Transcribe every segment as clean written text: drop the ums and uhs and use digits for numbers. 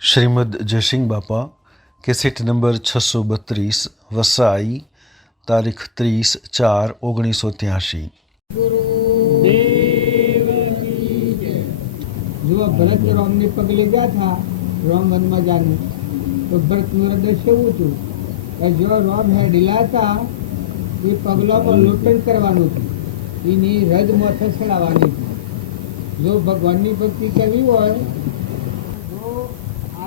શ્રીમદ જયસિંહ બાપા cassette number 632 Vasai તારીખ 30/4/1983। जो भरत राम ने पगले गया था राम वन में जाने तो भरत हृदय से ऊँचू जो राम है ढीला था ये पगलों पर लूटन करवानु थी इन्हीं रज माथे चढ़ावानी थी। जो भगवान की भक्ति करवी हो जो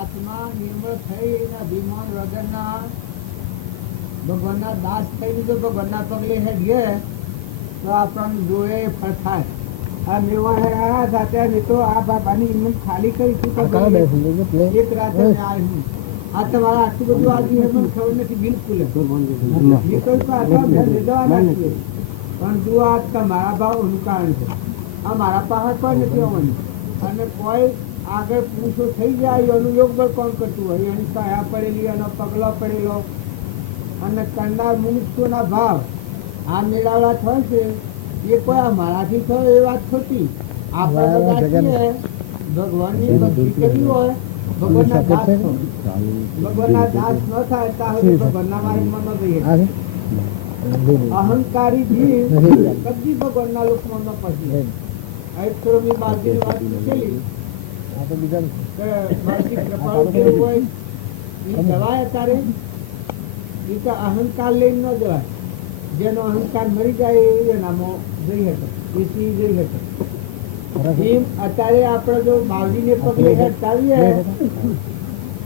आत्मा निर्मल थई अभिमान वगरना भगवानना दास थई जो भगवानना पगले હેડીએ તો આપણને જોડે ફળ થાય। આ મેવા હે સાથે નહીં તો આ બાબાની હિંમત ખાલી કરી શું એક રાતે આવી આ તમારા આટલું બધું આવી હે મને ખબર નથી બિલકુલ પણ જો આ તમારા ભાવનું કારણ છે આ મારા પાસે કોઈ નથી આવવાનું અને કોઈ આગળ પુરુષો થઈ જાય એનું યોગબળ કોણ કરતું હોય એની પાયા પડેલી એનો પગલો પડેલો અને કરનાર મનુષ્યોના ભાવ આ મેળાવડા થાય છે એ કોઈ અમારાથી થયો એ વાત ખોટી। આપણે ભગવાનની ભક્તિ કરવી હોય ભગવાનના દાસ ન થાય ત્યાં સુધી ભગવાનના માર્ગમાં ન જઈએ। અહંકારી જીવ કદી ભગવાનના લોકમાં ન પહોંચે। આઈશ્વરની બાજુની વાત મૂકેલી માનસિક કૃપાળુ કેવું હોય એ જવાય અત્યારે એ તો અહંકાર લઈને ન જવાય। જેનો અહંકાર મરી જાય એનામાં જઈ શકે એથી જઈ શકે। એમ અત્યારે આપણે જો બાવડીને પગલે હેઠાવીએ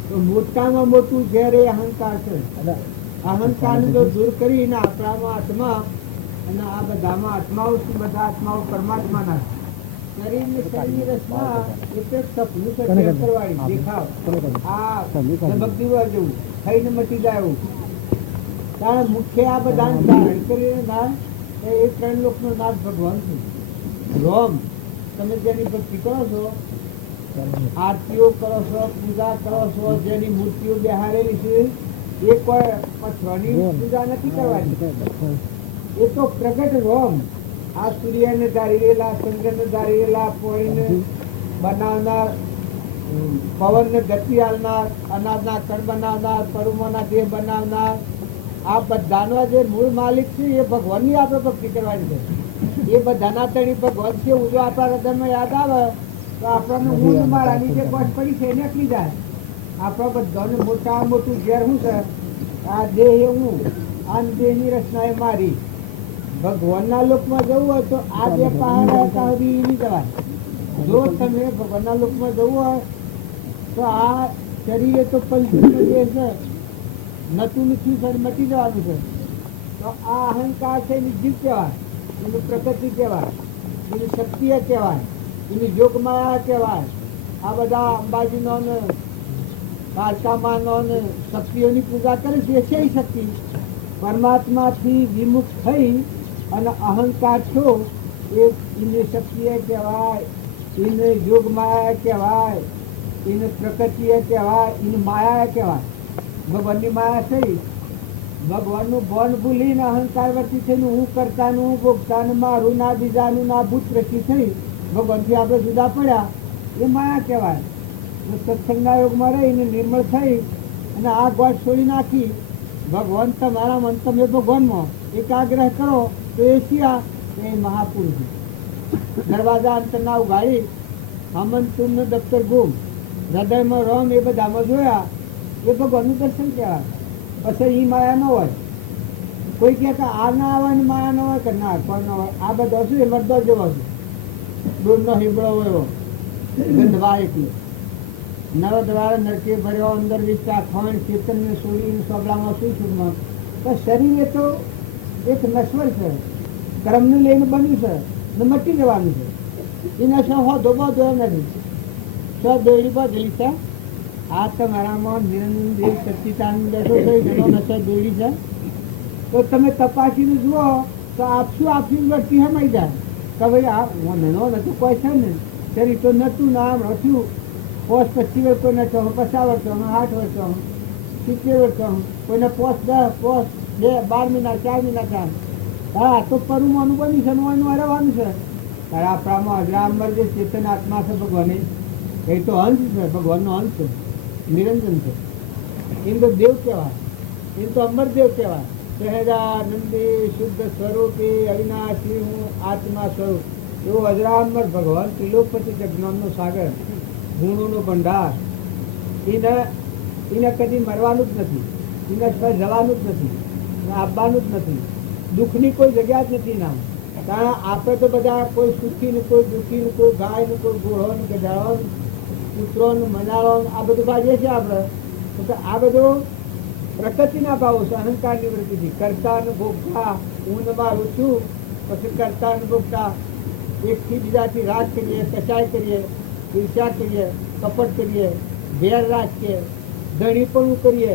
તો મોટામાં મોટું ઝેર એ અહંકાર છે। અહંકારને જો દૂર કરીને આપણામાં આત્મા અને આ બધામાં આત્માઓ છે બધા આત્માઓ પરમાત્માના શરીરની શરીરની રચના એક સપનું કરવાડી દેખાવ આ ધબકતી હોય જેવું થઈને મટી જાય એવું કારણ મુખ્ય આ બધા ધારણ કરીને નામ એ ત્રણ લોકનો નાથ ભગવાન છે। રોમ તમે જેની ભક્તિ કરો છો આરતીઓ કરો છો પૂજા કરો છો જેની મૂર્તિઓ બેહારેલી છે એ કોઈ પથ્થરની પૂજા નથી કરવાની એ તો પ્રગટ રોમ આ સૂર્યને ધારેલા ચંદ્રને ધારેલા પોળીને બનાવનાર પવનને ગતિ આલનાર અનાજના કણ બનાવનાર પરુમોના દેહ બનાવનાર આ બધાનો જે મૂળ માલિક છે એ ભગવાનની આપણે ભક્તિ કરવાની છે। એ બધાના તણી ભગવાન છે હું જો આપણા હૃદયમાં યાદ આવે તો આપણને હું મારાની જે ગોઠ પડી છે એને નીકળી જાય। આપણા બધાને મોટા મોટું ઘેર શું છે આ દેહ એ હું આ દેહની રચના એ મારી। ભગવાનના લોકમાં જવું હોય તો આ બે પહાડ હતા સુધી નહીં જવાય। જો તમે ભગવાનના લોકમાં જવું હોય તો આ શરીરે તો પંચભૂતનો દેહ છે નતું નથી સર મટી જવાનું છે। તો આ અહંકાર છે એની જીવ કહેવાય એની પ્રકૃતિ કહેવાય એની શક્તિએ કહેવાય એની યોગમાયા કહેવાય। આ બધા અંબાજીનો ને કાળકામાનો ને શક્તિઓની પૂજા કરે છે એ છે શક્તિ પરમાત્માથી વિમુખ થઈ અને અહંકાર છો એ એની શક્તિએ કહેવાય એને યોગમાયા કહેવાય એને પ્રકૃતિએ કહેવાય એની માયા કહેવાય। ભગવાનની માયા થઈ ભગવાનનું ભણ ભૂલીને અહંકાર વર્તી થઈને હું કરતાનું હું ભોગતાનું મારું ના બીજાનું ના ભૂત રચી થઈ ભગવાનથી આપણે જુદા પડ્યા એ માયા કહેવાય। સત્સંગના યોગમાં રહીને નિર્મળ થઈ અને આ ગોઠ છોડી નાખી ભગવાન તમારા મન તમે ભગવાનમાં એકાગ્રહ કરો તો એ સિયા એ મહાપુરુષ દરવાજા અંતરના ઉગાડી હમંતુનું દફતર ગુમ હૃદયમાં રોમ એ બધામાં જોયા એ ભગવાનનું દર્શન કહેવાય। પછી એ માયા ન હોય કોઈ કહે કે આ ના આવે ને માયા ન હોય કે ના કોઈ ન હોય આ બધો શું એ મરદો જેવો છે દૂરનો હીબળો હોય ગંધવા એટલે નવ દ્વારા નરકે ભર્યો અંદર વિસ્તાર ખોણ ચેતનને છોડીને સોગલામાં શું સુખમાં તો શરીર એ તો એક નશ્વર છે કર્મને લઈને બન્યું છે ને મટી જવાનું છે એના શું હો ધોબો ધોયો નથી સો દોડી બધેલી છે। આ તમારામાં નિરંજન દેવ સચ્ચિદાનંદ બેઠો છે એનો નશો દોડી છે તો તમે તપાસીને જુઓ તો આપશું આપશું વ્યક્તિ હમાઈ જાય કે ભાઈ આ નનો નતું કોઈ છે ને શરીર તો નતું નામ હતું પોસ્ટ 25 વર્ષો નતો 50 વર્ષો 8 વર્ષો 70 વર્ષો કોઈને પોસ્ટ 10 પોસ્ટ 12 મહિના 4 મહિના ચાર હા તો પરમાણુ બની છે એનું હરવાનું છે તારા આપણામાં અજરામર જે ચેતન આત્મા છે ભગવાન એ તો અંશ છે ભગવાનનો અંશ છે નિરંજન છે. એમ તો દેવ કહેવાય, એમ તો અમરદેવ કહેવાય. સહેજાનંદી શુદ્ધ સ્વરૂપી અવિનાશી હું આત્મા સ્વરૂપ. એવો અજરામર ભગવાન ત્રિલોકપતિ છે, જ્ઞાનનો સાગર, ગુણોનો ભંડાર. એને કદી મરવાનું જ નથી, એને જવાનું જ નથી, આપવાનું જ નથી. દુઃખની કોઈ જગ્યા જ નથી નામ. કારણ આપણે તો બધા કોઈ સુખી ને કોઈ દુઃખી ને કોઈ ગાય ને કોઈ ઘોડો ને ગધાડો કૂતરો ને મનાળો આ બધું ભાગીએ છીએ આપણે. તો આ બધું પ્રકૃતિના ભાવો છે, અહંકારની વૃત્તિથી. કરતા ને ભોગતા, હું ને મારું છું, પછી કરતા ને ભોગતા, એકથી બીજાથી રાગ કરીએ, કચાઈ કરીએ, ઈર્ષા કરીએ, કપટ કરીએ, વેર રાખીએ, ધણીપણું કરીએ.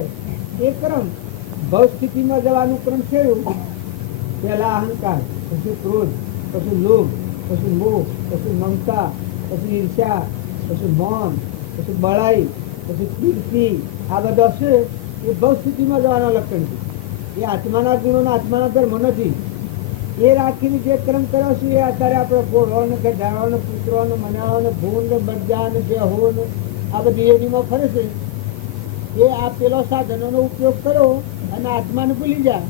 એ ક્રમ ભવ સ્થિતિમાં જવાનું ક્રમ છે. પહેલા અહંકાર, પછી ક્રોધ, પછી લોભ, પછી મોહ, પછી મમતા, પછી ઈર્ષા, પછી મૌન, પછી બળાઈ, પછી કીર્તિ. આ બધા છે એ ભવ સ્થિતિમાં જવાના લક્ષણ છે. એ આત્માના ગુણોના આત્માના ધર્મ નથી. એ રાખીને જે ક્રમ કર્યો છે એ અત્યારે આપણે ઘોડો ને ગધાડો ને કૂતરો ને મનાળો ને ભૂન ને બજા ને બેહો ને આ બધી યોનીમાં ફરે છે. એ આ પેલો સાધનોનો ઉપયોગ કરો અને આત્માને ભૂલી જાય,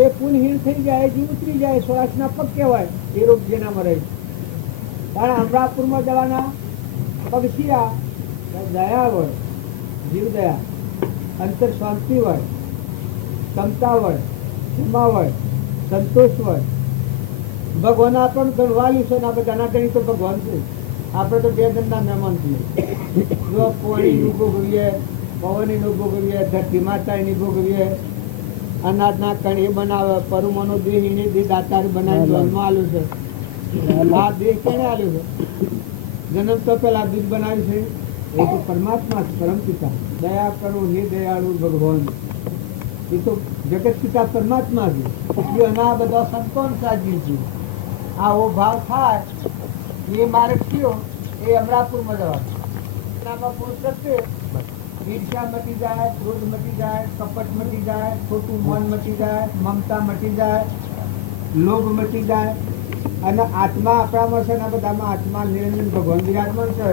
એ પુનહીન થઈ જાય, જીવ ઉતરી જાય, શ્વાસના પગ કહેવાય. એ રોગ જેનામાં રહે. કારણ અમરાપુરમાં જવાના પગશિયા દયા હોય, જીવ દયા, અંતર શાંતિ હોય, ક્ષમતા હોય, ક્ષમા હોય, સંતોષ હોય. ભગવાન આપણને ગણવાલ્યું છે ને આ બધાના ગણી તો ભગવાન છે. આપણે તો બે જણના મહેમાન છીએ. જો પાણીનું ભોગવીએ, પવનનું ભોગવીએ, ધરતી માતાની ભોગવીએ, અનાજના કણ એ બનાવે, પરુમોનો દેહ એને દેહ દાતાર બનાવી જન્મ આલ્યું છે. આ દેહ કેને આલ્યું છે? જન્મ તો પેલા દૂધ બનાવ્યું છે. એ તો પરમાત્મા પરમ પિતા, દયા કરો નિર્દયાળુ ભગવાન. એ તો જગત પિતા પરમાત્મા છે. એના બધા સંતોન સાજી છે. આવો ભાવ થાય એ માર્ગ થયો એ અમરાપુરમાં જવાનું. એનામાં પુરુષ સત્ય, ઈર્ષા મટી જાય, ક્રોધ મટી જાય, કપટ મટી જાય, ખોટું મન મટી જાય, મમતા મટી જાય, લોભ મટી જાય. અને આત્મા આપણામાં છે ને બધામાં આત્મા નિરંજન ભગવાન વિરાજમાન છે.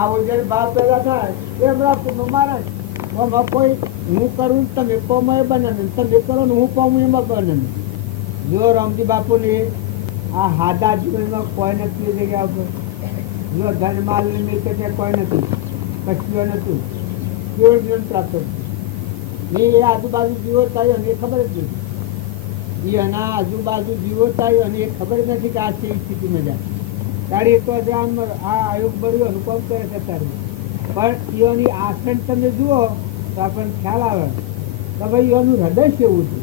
આવો જયારે ભાવ પેદા થાય એ અમરાપુરનો મારા કોઈ હું કરું તમે કોમ એ બને, તમે કરો ને હું કોમ એમાં બને. જો રામજી બાપુની આ હાદા જીવનમાં કોઈ નથી જગ્યા ઉપર. જો ધન માલ ની મિલકત કોઈ નથી, કશું નથી, કેવળ જીવન પ્રાપ્ત થયું. એ આજુબાજુ જીવો થયો અને એ ખબર જ નથી. એના આજુબાજુ જીવો થયો અને એ ખબર જ નથી કે આ કેવી સ્થિતિમાં જાય. ત્યારે એ તો આ આયોગ બળ્યું અનુભવ કરે છે ત્યારે. પણ એની આસન તમે જુઓ તો આપણને ખ્યાલ આવે કે ભાઈ એનું હૃદય કેવું છે.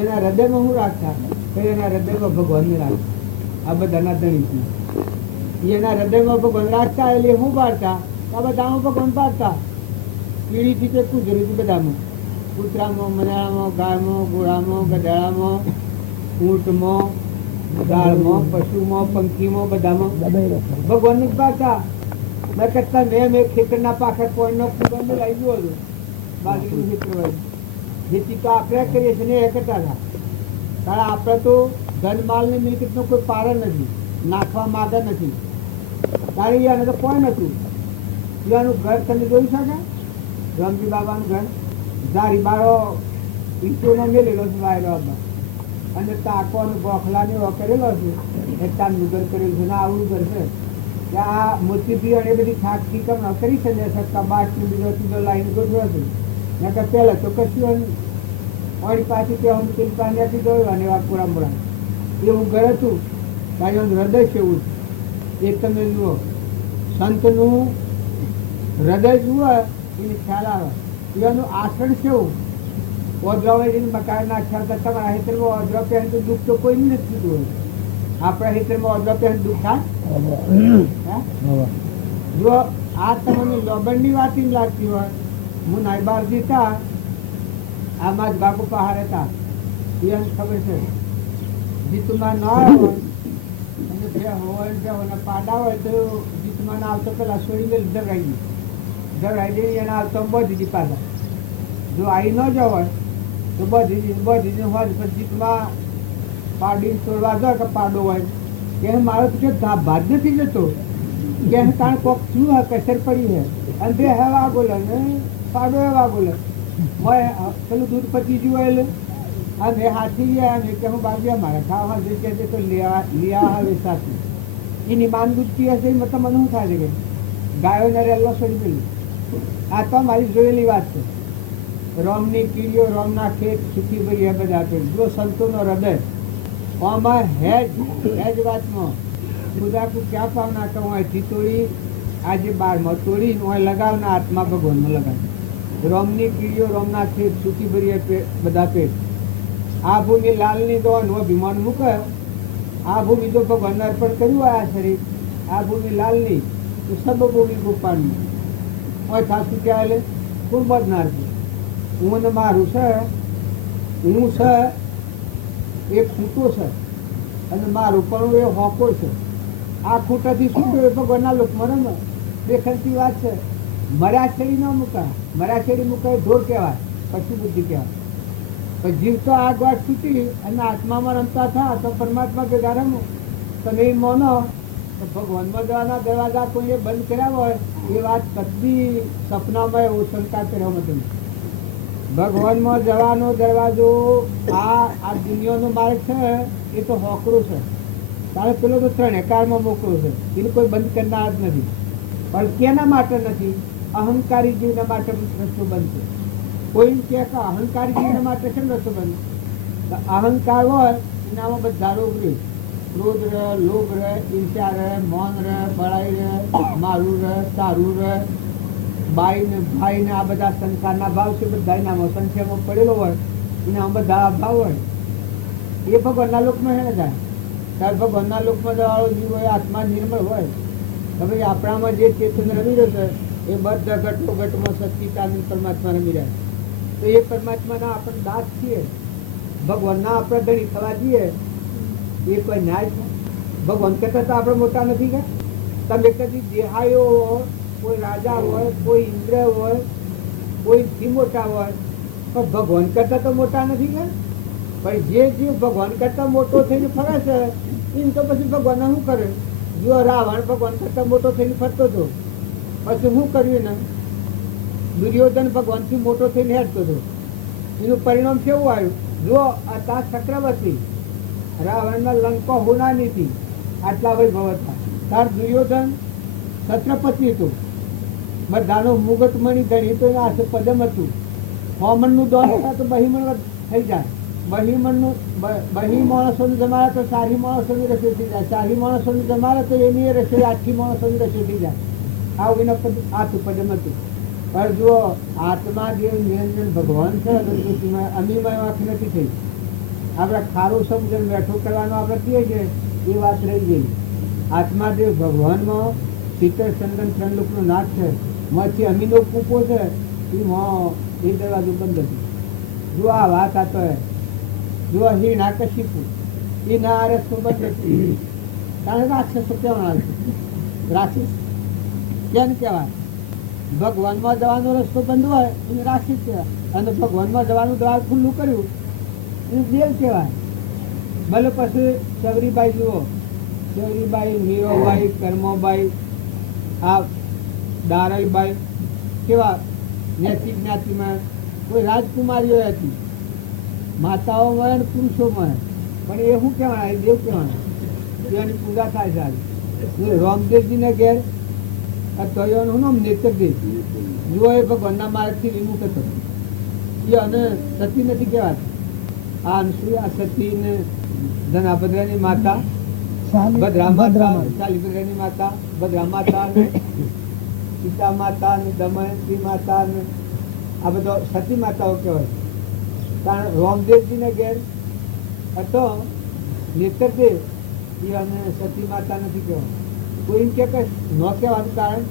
એના હૃદયમાં શું રાખતા? તો એના હૃદયમાં ભગવાનને રાખતા. આ બધાના ધણી છે. એના હૃદયમાં ભગવાન રાખતા એટલે શું પાડતા? આ બધામાં ભગવાન પાડતા. કીડીથી તે કુજરીથી બધામાં, કૂતરામાં, મનાળામાં, ગાયમાં, ઘોડામાં, ગધાડામાં, ઊંટમાં, ગાળમાં, પશુમાં, પંખીમાં, બધામાં ભગવાન જ પાડતા. મેં કરતા મેં ખેતરના પાખે કોઈનો કુંડો લઈ ગયો હતો. બાજરીનું ખેતર હોય જેથી તો આપણે કરીએ છીએ ને એ કરતા હતા. કારણ આપણે તો ધન માલ ની મિલકતનો કોઈ પાર નથી, નાખવા માંગે નથી. તારે એને તો કોઈ નતું. એનું ઘર તમે જોઈ શકે? રામજી બાબાનું ઘર ધારી બારો ઈંટોનો મેલેલો છે વાયરો હતા અને તાકો અને ગોખલાને એવો કરેલો છે. એ તાર ઘર કરેલું છે ને આવડું ઘર છે. આ મોતી અને બધી થાક ઠીકમ કરી છે ને કબાટ ને બીજો ત્રીજો લાઈન ગોઠવ્યો છે. મેં કહે પહેલા તો કશું વળી પાછી ત્યાં હું તેલ પાણી જોયું અને એવા પૂરા મોડા એવું ઘર હતું. તારી હૃદય છે એવું એ તમે જુઓ. સંતનું હૃદય જુઓ એને ખ્યાલ આવે. એનું આસન કેવું? ઓદ્રવાઈને મકાન નાખ્યા તમારા હેતરમાં ઓદ્ર પહેન તો દુઃખ તો કોઈ નથી થતું હોય. આપણા હેતરમાં ઓદ્ર પહેન દુઃખ થાય? જો આ તમને લોબણની વાત લાગતી હોય, હું નાયબારજી હતા, આમાં જ બાપુ પહાડ હતા. એને ખબર છે જીતુમાં ન હોય અને બે હોય પાડા હોય તો જીતુમાં ના આવતો પેલા છોડીને ધરાઈ ગઈ. ધરાઈ દઈને એના આવતો બધી પાછા. જો આવી ન જવાય તો બધી હોય પછી જીતમાં પાડીને તોડવા જાય કે પાડો હોય કે મારો તો ભાગ નથી જતો કે કારણ કોક શું કસર પડી છે અને બે હેવા બોલે ને પાડો એવા બોલે પેલું દૂધ પતી ગયું એટલે આ મેં હાથી ગયા ને કે હું બાજ્યા મારે ખાવા જે કે તો લિયા આવે સાથી એની માન દૂધતી હશે મતલબ મને શું થાય છે કે ગાયોને રેલો છોડી પેલું આ તો મારી જોયેલી વાત છે. રોમની કીડીઓ રોમના ખેત સુખી ભાઈ એ બધા છે. જો સંતોનો હૃદય આમાં હેજ વાતમાં ખુદાકુ ક્યાં પાવના કહું અહીંથી તોડી આજે 12માં તોડીને હું લગાવના આત્મા ભગવાનમાં લગાવી. રોમની કીડીઓ રોમના ખેત સુખી ભરી બધા પેટ. આ ભૂમિ લાલની દોન અભિમાન મૂકે. આ ભૂમિ તો ભગવાન અર્પણ કર્યું આ શરીર. આ ભૂમિ લાલની તો સબ ભૂમિ ગોપાલની હોય ખાસું ક્યાં એટલે કોણ બદનાર છે. હું ને મારું છે હું છે એક ખૂટો છે અને મારું પણ એ હોકો છે. આ ખૂટાથી છૂટો એ ભગવાનના લોકમાં રમે દેખણતી વાત છે. મર્યા છેડી ન મૂકાય. મર્યા છેડી મૂકાય ઢોર કહેવાય પછી બુદ્ધિ કહેવાય. પણ જીવ તો આ વાત છૂટી અને આત્મામાં રમતા થા તો પરમાત્મા ભેગા રમો. તમે એ માનો તો ભગવાનમાં જવાના દરવાજા કોઈએ બંધ કર્યા હોય એ વાત કદી સપનામાં એવું શંકા કર્યો નથી. ભગવાનમાં જવાનો દરવાજો આ દુનિયાનો માર્ગ છે એ તો હોકરું છે. તારે પેલો તો 3 કાળમાં મોકળો છે. એને કોઈ બંધ કરનાર જ નથી. પણ કેના માટે નથી? અહંકારી જીવના માટે રસ્તો બંધ છે. કોઈ કહે કે અહંકારી જીવના માટે કેમ રસ્તો બંધ? અહંકાર હોય એનામાં બધા રોગ રહે. ક્રોધ રહે, લોભ રહે, ઈર્ષા રહે, મૌન રહે, બળાઈ રહે, મારું રહે, સારું રહે, બાઈ ને ભાઈ ને આ બધા સંસારના ભાવ છે. બધા એનામાં સંખ્યામાં પડેલો હોય એના બધા ભાવ હોય. એ ભગવાનના લોકમાં હે જાય ત્યારે ભગવાનના લોકમાં જવાળો જીવ હોય આત્મા નિર્મળ હોય. હવે આપણામાં જે ચેતન રમી રહ્યો છે એ બધા ઘટો ઘટમાં સચ્ચિદાનંદ પરમાત્મા રમી રહ્યા. તો એ પરમાત્માના આપણે દાસ છીએ. ભગવાનના આપણે ધણી થવા જઈએ એ કોઈ ન્યાય છે? ભગવાન કરતા તો આપણે મોટા નથી કે? તમે કદી દેહાયો હોય, કોઈ રાજા હોય, કોઈ ઇન્દ્ર હોય, કોઈથી મોટા હોય, પણ ભગવાન કરતા તો મોટા નથી કે? પણ જે જીવ ભગવાન કરતા મોટો થઈને ફરે છે એમ તો પછી ભગવાન શું કરે? જો રાવણ ભગવાન કરતા મોટો થઈને ફરતો હતો પછી શું કર્યું ને? દુર્યોધન ભગવાનથી મોટો થઈને હેઠતો હતો. એનું પરિણામ કેવું આવ્યું? જો આ ચક્રવર્તી રાવણના લંકા હોનાની હતી આટલા વૈભવ હતા. તાર દુર્યોધન છત્રપતિ હતું. બધાનો મુગટમણી ધણી તો એના હાથે પદમ હતું. હોમનનું દોન હતા તો બહિમણ થઈ જાય. બહી માણસોને જમાડે તો સારી માણસોની રસોઈ થઈ જાય. સારી માણસોને જમાડે તો એની રસોઈ 8 માણસોની રસોઈ થઈ જાય. આવું એના હાથું પદમ હતું. પણ જુઓ આત્મા દેવ નિરંજન ભગવાન છે અમીમય વાંખ નથી થઈ. આપણે ખારું સમજણ બેઠું કરવાનું આપણે કહીએ છીએ એ વાત રહી ગઈ. આત્માદેવ ભગવાનમાં શીતળ ચંદન 3 લોકનો નાથ છે. માંથી અમીનો કૂપો છે એ દરવાજો બંધ હતી. જો આ વાત આતો જો અહીં નાકશીપું એ ના રસ્તો બંધ હતી. કારણ રાક્ષસો કેવા રાક્ષસ કેમ કહેવાય? ભગવાનમાં જવાનો રસ્તો બંધ હોય એને રાક્ષસ કહેવાય. અને ભગવાનમાં જવાનું દ્વાર ખુલ્લું કર્યું એ દેવ કહેવાય. ભલે પછી સવરીબાઈ જુઓ, સવરીબાઈ, મીરાબાઈ, કર્મોબાઈ, આ દારલબાઈ કેવા નૈતિક જ્ઞાતિમાં કોઈ રાજકુમારીઓ હતી. માતાઓમાં અને પુરુષોમાં પણ એ શું કહેવાય? દેવ કહેવાય. એની પૂજા થાય છે. રામદેવજીને ઘેર તોયનું નામ નેત્રદેવ જુઓ એ ભગવાનના માર્ગથી વિમુખ હતો. એ અને સતી નથી કહેવાતા. આ અનસુયા સતી ને ધનાભદ્રાની માતા, ભદ્રા માતા, શાલીભદ્રાની માતા, ભદ્રા માતા, સીતા માતા, દમયંતી માતા, આ બધો સતી માતાઓ કહેવાય. કારણ રામદેવજીને ઘેર હતો નેત્રદેવ એ અને સતી માતા નથી કહેવાય. કોઈ એમ કે ન કહેવાનું કારણ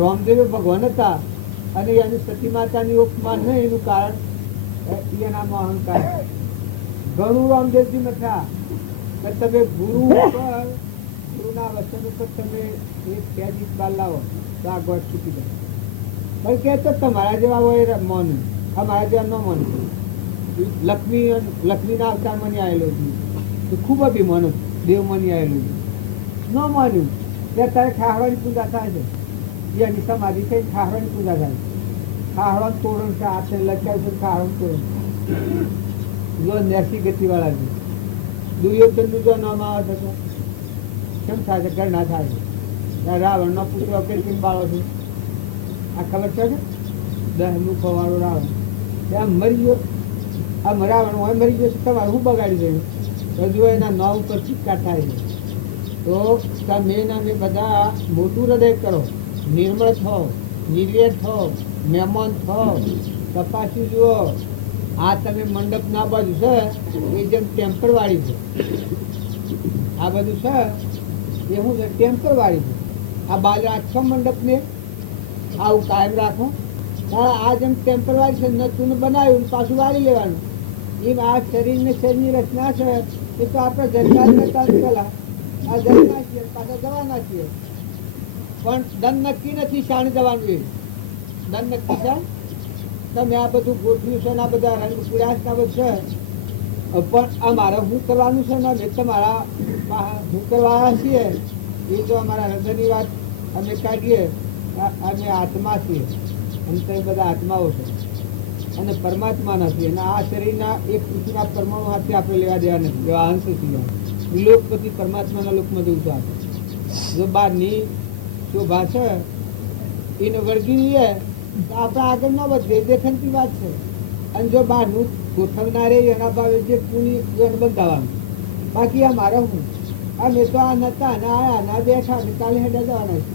રામદેવ ભગવાન હતા અને એની સતી માતાની ઉપમાન નહીં એનું કારણ એનામાં અહંકાર. ઘણું રામદેવજી નથી. તમે ગુરુના વચન ઉપર તમે એક પેજ બાર લાવો તો આ ગોળ છૂટી જાય. પણ કે તો તમારા જેવા હોય મૌન, અમારા જેવા ન મૌન. લક્ષ્મીના અવતારમાં નહીં આવેલો છે ખૂબ અભિમાન દેવ મની આવેલું ન માન્યું ત્યાં તારે ખાવાની પૂજા થાય છે. એની સમાધિ થઈ ખાહરાની પૂજા થાય. ખાહરા તોરણ છે, હાથે લચાવ્યું છે ખાહરા તોરણ. જો નેસી ગતિવાળા છે. દુર્યોધનનું જો નામ આવે છે કેમ થાય છે? ઘરના થાય છે. રાવણનો પુત્ર કેમ બાળો છે? આ ખબર છે ને? 10 મુખો વાળો રાવણ ત્યાં મરી ગયો. આમ રાવણ હોય મરી ગયો છે, તમારે શું બગાડી દેવું? હજુ એના નામ ઉપર ચિત્કાર થાય છે. તો તમે નામે બધા મોટું હૃદય કરો, નિર્મળ થો, નિર્વેદ થો, મહેમાન થો, તપાસી જુઓ. આ તમે મંડપ ના બાજુ છે એ જેમ ટેમ્પર વાળી છે. આ બધું છે એ શું છે? ટેમ્પર વાળી છે. આ બાજુ રાખશો મંડપને, આવું કાયમ રાખો. આ જેમ ટેમ્પર વાળી છે, નતું બનાવ્યું પાછું વાળી લેવાનું. એમ આ શરીરની રચના છે એ તો આપણે જન્માને પેલા આ જન્મા છીએ, પાછા જવાના છીએ. પણ દંડ નક્કી નથી શાણ જવાનું. એ દંડ નક્કી છે. તમે આ બધું ગોઠવ્યું છે ને આ બધા રંગ પ્રયાસ ના બધું છે, પણ આ મારે શું કરવાનું છે ને મેં તમારા શું કરવા છીએ એ તો અમારા હૃદયની વાત અમે કાઢીએ. અમે આત્મા છીએ અને તે બધા આત્માઓ છે અને પરમાત્મા નથી. અને આ શરીરના એક પૃથ્વીના પરમાણુ હાથે આપણે લેવા દેવા નથી. એવા અંશ છીએ. લોકપતિ પરમાત્માના લોકમાં જવું તો આપણે જો બહારની શોભા છે એને વળગી લઈએ તો આપણે આગળ ન વધીએ. દેખનતી વાત છે. અને જો બહારનું ગોઠવનારે એના ભાવે જે પૂરી બંધાવાનું. બાકી આ મારે હું અમે તો આ નતા ને આયા ના બેઠા ને કાલે હેડા જવાના છે.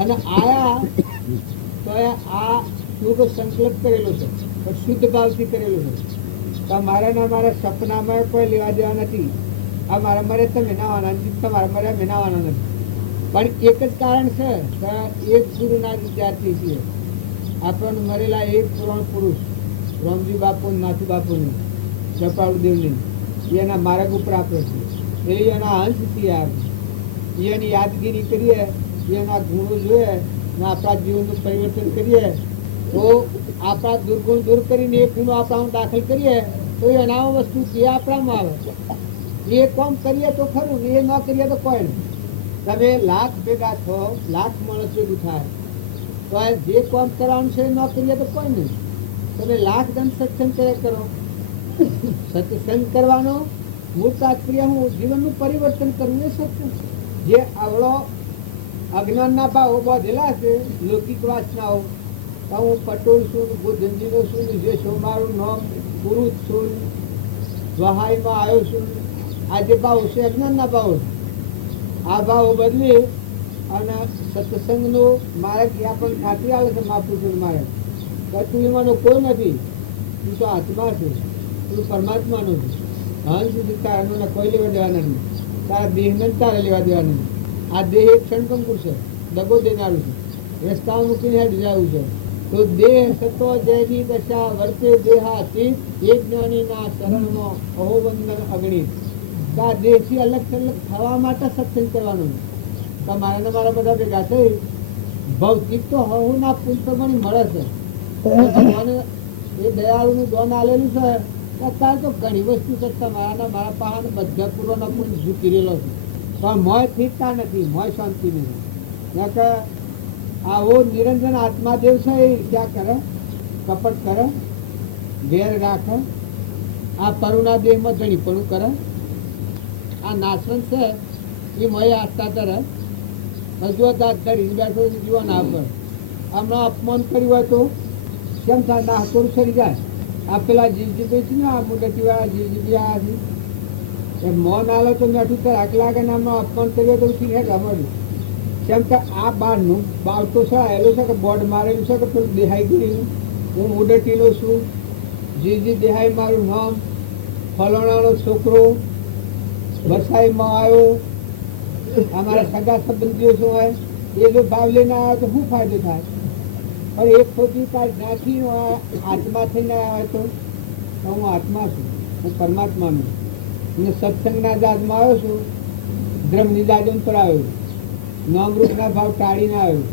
અને આયા તો આ શુભ સંકલ્પ કરેલો છે, પણ શુદ્ધ ભાવથી કરેલો છે. તો મારા ના મારા સપનામાં કોઈ લેવા દેવા નથી. આ મારા મરે તમે નાવાના નથી, તમારા મરે અમે નાવાના નથી. પણ એક જ કારણ છે કે એક ગુરુના વિદ્યાર્થી છીએ. આપણને મરેલા એક પુરુષ રામજી બાપુ, નાથુ બાપુની, કૃપાળુદેવની એના માર્ગ ઉપર આપણે છીએ. એ એના અંશ છીએ. આપણે એની યાદગીરી કરીએ, એના ગુણો જોઈએ ને આપણા જીવનનું પરિવર્તન કરીએ તો આપણા દુર્ગુણ દૂર કરીને એ ગુણો આપણામાં દાખલ કરીએ તો એના વસ્તુ એ આપણામાં આવે. એ કામ કરીએ તો ખરું, એ ન કરીએ તો કોઈ નહીં. તમે લાખ ભેગા થો, લાખ માણસ ભેગું થાય તો જે કામ કરવાનું છે એ ન કરીએ તો કોઈ નહીં. તમે લાખ દંડ સત્સંગ કરે કરો. સત્સંગ કરવાનો મૂળ તાત્પર્ય હું જીવનનું પરિવર્તન કરવું એ સત્સંગ. જે આવડો અજ્ઞાનના ભાવો બાંધેલા છે, લૌકિક વાસનાઓ, તો હું પટોળ છું, ગોધનજીનો છું, જે છો મારું નામ પુરુષ છું, વહાઈમાં આવ્યો છું, આ જે ભાવો છે અજ્ઞાનના ભાવો. આ ભાવો બદલી અને સત્સંગનો માર્ગ આપણને ખાતરી આવે છે. મહાપુરુષનો માર્ગ તું એમાંનો કોઈ નથી, તું તો આત્મા છે, તું પરમાત્માનો છે. હંસ તારાનો કોઈ લેવા દેવાના નહીં. તારા દેહને તારે લેવા દેવાના નહીં. આ દેહ એક ક્ષણભંગુર છે, દગો દેનારું છે, રસ્તા મૂકીને હેડ જવું છે. તો દેહ સતો જયની દશા વર્તે દેહાતીત, એક જ્ઞાનીના શરણમાં અહોબંધન અગણિત. આ દેહથી અલગ થલગ થવા માટે સત્સંગ કરવાનું. તમારા ને મારા બધા ભેગા થઈ ભૌતિક તો હું ના પુલ પ્રમાણે મળે છે. એ દયાળુનું દોન આલેલું છે. અત્યારે તો ઘણી વસ્તુ છે તમારા મારા પહાડ બધા પૂર્વનો પૂર ઝૂકી રહેલો છે, પણ મોય થીકતા નથી, મોય શાંતિ નથી. કે આવો નિરંજન આત્માદેવ છે એ ઈર્ષ્યા કરે, કપટ કરે, ઘેર રાખે, આ પરુના દેહમાં ધણીપણું કરે. આ નાશવંત છે એ મોય આસ્થા કરે. હજુ ધરીને બેઠો જુઓ ના પર હમણાં અપમાન કર્યું હોય તો કેમ થાય? નાસ્તો સરી જાય. આ પેલા જીજીભાઈ છે ને, આ મુદતી વાળા જીજીભાઈ આ એ મોન આલો તો મેઠું તરાક લાગે ને હમણાં અપમાન કર્યું તો શીખે ગમડ્યું. કેમ કે આ બહારનું બાવતો છે આવેલું છે કે બોર્ડ મારેલું છે કે પેલું દેહાઈ ગયું હું મુદતીનો છું, જીજી દેહાઈ મારું નામ, ફલોણાનો છોકરો વસાઈમાં આવ્યો, અમારા સગા સંબંધીઓ શું હોય એ જો ભાવ લઈને આવ્યો તો શું ફાયદો થાય? પણ એક ખોટી કાઢ નાખી આત્મા થઈને આવે તો હું આત્મા છું, હું પરમાત્મા છું. અને સત્સંગના જાતમાં આવ્યો છું, ધર્મની જાજન પર આવ્યો, નામરૂપના ભાવ ટાળીને આવ્યો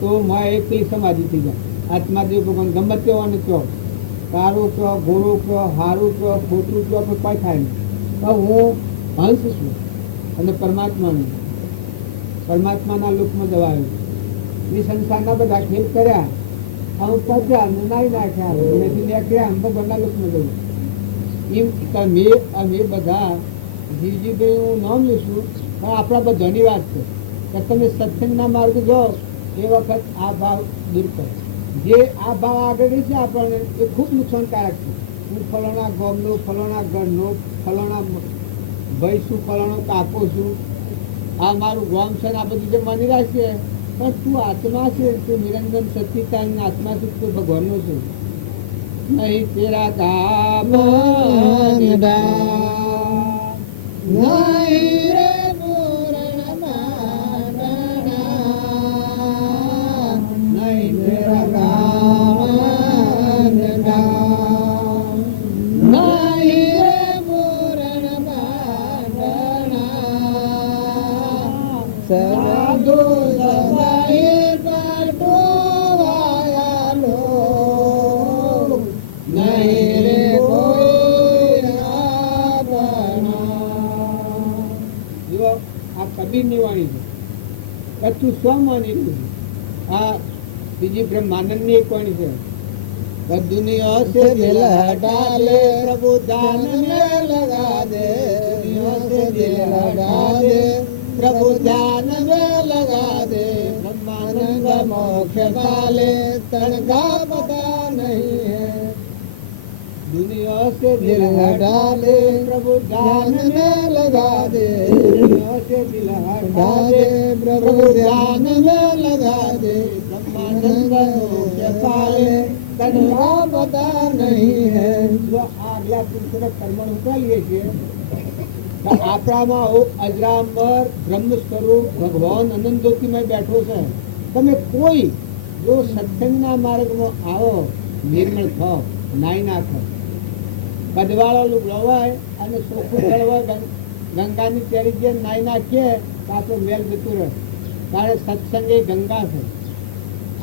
તો મેં એકલી સમાધિ થઈ જાય. આત્માદેવ ભગવાન ગમે તેવો અને કહો, સારો કહો, ગોરો કહો, સારું કહો, ખોટું કહો, પણ કંઈ થાય નહીં. તો હું હંસ છું અને પરમાત્માનું પરમાત્માના લોકમાં જવા આવ્યો. એ સંસારના બધા ખેલ કર્યા, આમ પચ્યા ને નાઈ નાખ્યા, એનાથી નીકળ્યા આમ ભગવાનના લોકમાં ગયું. એમ તમે અમે બધા જીવજીભાઈ હું નામ લઈશું, પણ આપણા બધાની વાત છે કે તમે સત્સંગના માર્ગ જો એ વખત આ ભાવ દૂર કરો. જે આ ભાવ આગળ છે આપણને એ ખૂબ નુકસાનકારક છે. હું ફલાણા ગામનો, ફલાણા ઘરનો, ફલાણા ભાઈ છું, ફલાણો કાકો છું, આ મારું ગામ છે, આ બધું જે માની રાખશે, પણ તું આત્મા છે, તું નિરંજન સચ્ચિદાનંદ આત્મા છે, તું ભગવાનનો છે. નહીં તેરા ધામ નહીં રે પૂરણ નહીં તેરા ધામ નહીં રે પૂરણ સાધુ સદાય પાટોવાયાલો નહીં રે કોઈ આપણા. જો આ કબીરની વાણી છે કે તું સ્વ માની રહ્યું છે. આ બીજી બ્રહ્માનંદની એક વાણી છે કે દુનિયા સે દિલ હટા લે પ્રભુ દાન में लगा दे, दुनिया से दिल हटा दे प्रभु ध्यान में लगा दे, ब्रह्मानंद मोक्ष वाले तन का पता नहीं है. दुनिया से दिल हटा दे प्रभु ध्यान में लगा दे, दुनिया से दिल हटा दे प्रभु ध्यान में लगा दे, ब्रह्मानंद मोक्ष वाले तन का पता नहीं है. जो આગલા પુરુષોને કર્મણ ઉતારીએ છીએ આપણામાં અજરામર બ્રહ્મ સ્વરૂપ ભગવાન અનંત જ્યોતિમાં બેઠો છે. તમે કોઈ જો સત્સંગના માર્ગમાં આવો, નિર્મળ થાઓ, નાઈ નાખો, કદવાળો લુગડવાય અને ચોખ્ખું જળવાય, ગંગાની તેરી જે નાઈ નાખીએ તો આપણો મેલ જતું રહે. કારણ સત્સંગ એ ગંગા છે.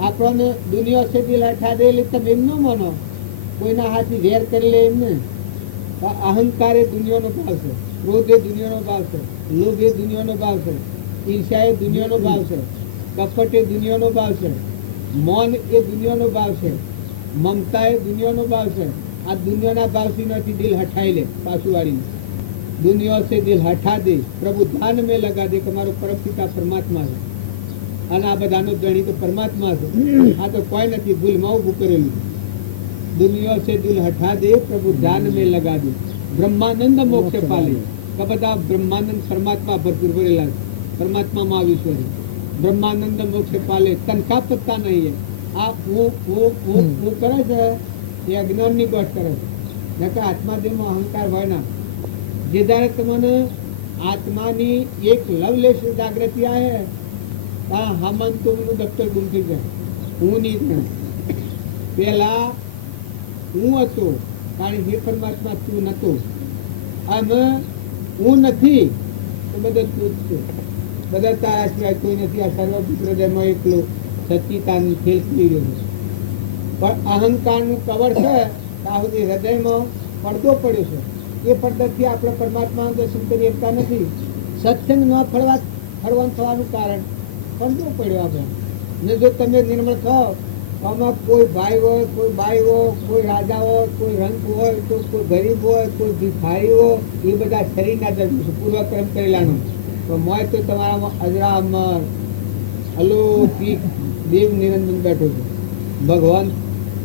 આપણને દુનિયા છે દિલ હઠા દે એટલે તમે એમ ન માનો, કોઈના હાથથી વેર કરી લે એમ ને. અહંકાર એ દુનિયાનો ભાવ છે, ક્રોધ એ દુનિયાનો ભાવ છે, લોભ એ દુનિયાનો ભાવ છે, ઈર્ષા એ દુનિયાનો ભાવ છે, કપટ એ દુનિયાનો ભાવ છે, મૌન એ દુનિયાનો ભાવ છે, મમતા એ દુનિયાનો ભાવ છે. આ દુનિયાના ભાવથી નથી દિલ હઠાઈ લે પાછું વાળીને. દુનિયા સે દિલ હઠા દે પ્રભુ ધ્યાન મેં લગા દે કે મારો પરમ પિતા પરમાત્મા છે. અને આ બધાનો ધણી તો પરમાત્મા છે, આ તો કોઈ નથી, ભૂલમાં ઉભું કરેલું. दुनिया से दिल हटा दे प्रभु ध्यान में लगा दे, ब्रह्मानंद मोक्ष पाले. કે બધા બ્રહ્માનંદ પરમાત્મા ભરપૂર ભરેલા છે, પરમાત્મામાં આવીશ્વર બ્રહ્માનંદ મોક્ષ પાલે, તનકા પત્તા નહીં. આ હું કરે છે એ અજ્ઞાનની ગોઠ કરે છે. નકર આત્માદેહમાં અહંકાર હોય ના. જે દાડે તમને આત્માની એક લવલેશ જાગૃતિ આવે, હમન નું દફતર ગુમ થઈ જાય. હું નહીં, પેલા હું હતો, કારણ હે પરમાત્મા તું નતો, અને હું નથી તો બધા તું જ છે. બધા તારા સિવાય કોઈ નથી. આ સર્વપુત્રજયમાં એકલો સચ્ચિદાનંદ ખેલ થઈ ગયો છે. પણ અહંકારનું કવર છે, ત્યાં સુધી હૃદયમાં પડદો પડ્યો છે. એ પડદાથી આપણે પરમાત્માનું દર્શન કરી શકતા નથી. સત્સંગ ન ફળવાનું થવાનું કારણ પડદો પડ્યો આપણે. ને જો તમે નિર્મળ થાઓ, આમાં કોઈ ભાઈ હોય, કોઈ બાઈ હોય, કોઈ રાજા હોય, કોઈ રંગ હોય, તો કોઈ ગરીબ હોય, કોઈ ભિખારી હોય, એ બધા શરીરના ધર્મ છે, પૂર્વકર્મ કરેલાનું. તો મોય તો તમારામાં અજરામર અલૌકિક દેવ નિરંજન બેઠો છે. ભગવાન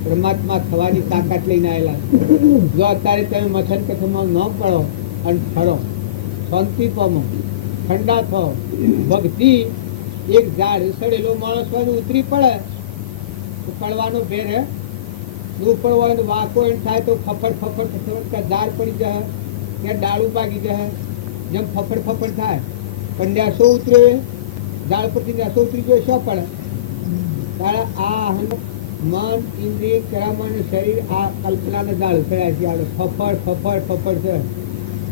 પરમાત્મા થવાની તાકાત લઈને આવેલા છે. જો અત્યારે તમે મથન કથનમાં ન પડો અને ફરો, શાંતિ પામો, ઠંડા થાઓ, ભક્તિ એક ઝાડ સડેલો માણસ હોય ઉતરી પડે તો પડવાનો ભેર હે. ઉપર હોય ને વાંકો એમ થાય તો ફફડ ફફડ ઝાડ પડી જાય, ત્યાં ડાળું પાકી જાય. જેમ ફફડ ફફડ થાય પણ નેસો ઉતરે, ઝાડ પરથી નેસો ઉતરી ગયો, શું પડે? કારણ આ મન, ઇન્દ્રિય, કરામણ અને શરીર આ કલ્પનાના ઝાડ થયા છે. આપણે ફફડ ફફડ ફફડ છે,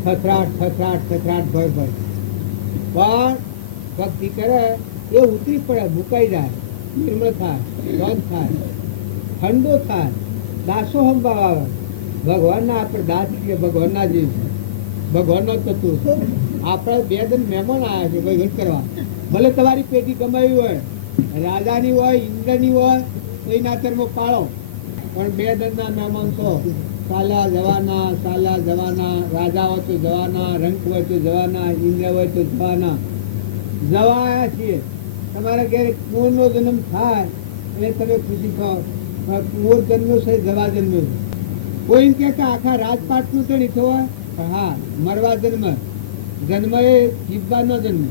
થથરાટ થથરાટ થથરાટ ભય ભય. પણ ભક્તિ કરે એ ઉતરી પડે, મુકાઈ જાય, નિર્મળ થાય, બંધ થાય, ઠંડો થાય, દાસો સંભાવ આવે. ભગવાનના આપણે દાસ છીએ, ભગવાનના જીવ છે, ભગવાનનો તત્વ. આપણે બે દિન મહેમાન આવ્યા છે વહીવટ કરવા. ભલે તમારી પેટી કમાવી હોય, રાજાની હોય ઇન્દ્રની હોય તો એના ધર્મ પાળો, પણ બે દરના મહેમાન છો, સાલા જવાના, રાજા હોય તો જવાના, રંક હોય તો જવાના, ઇન્દ્ર હોય તો જવાના, જવાયા છીએ. તમારા ઘેર કુંવરનો જન્મ થાય એટલે તમે ખુશી થો, કુંવર જન્મ્યો છે, જવા જન્મ્યો છે. કોઈ એમ કે આખા રાજપાટનું તો નહીં હોય, હા મરવા જન્મ એ જીવવાનો જન્મ,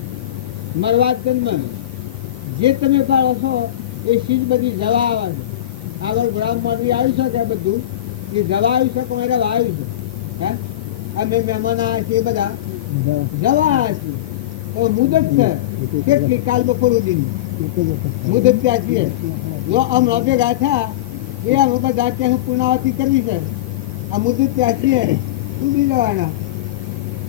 મરવા જન્મ જે તમે પાડો છો એ ચીજ બધી જવા આવે છે. આગળ બ્રાહ્મણ આવી શકે બધું એ જવા આવી શકે, મેળવ આવ્યું છે. હે અમે મહેમાન આવ્યા છીએ બધા જવા આવ્યા છીએ, તો મુદત છે કેટલી, કાલ બપોર દિન મુદત ત્યાં છીએ. જો આમ ભેગા થયા એ અમે બધા ત્યાં પૂર્ણાવતી કરવી છે, આ મુદત ત્યાં છીએ ઉડી જવાના.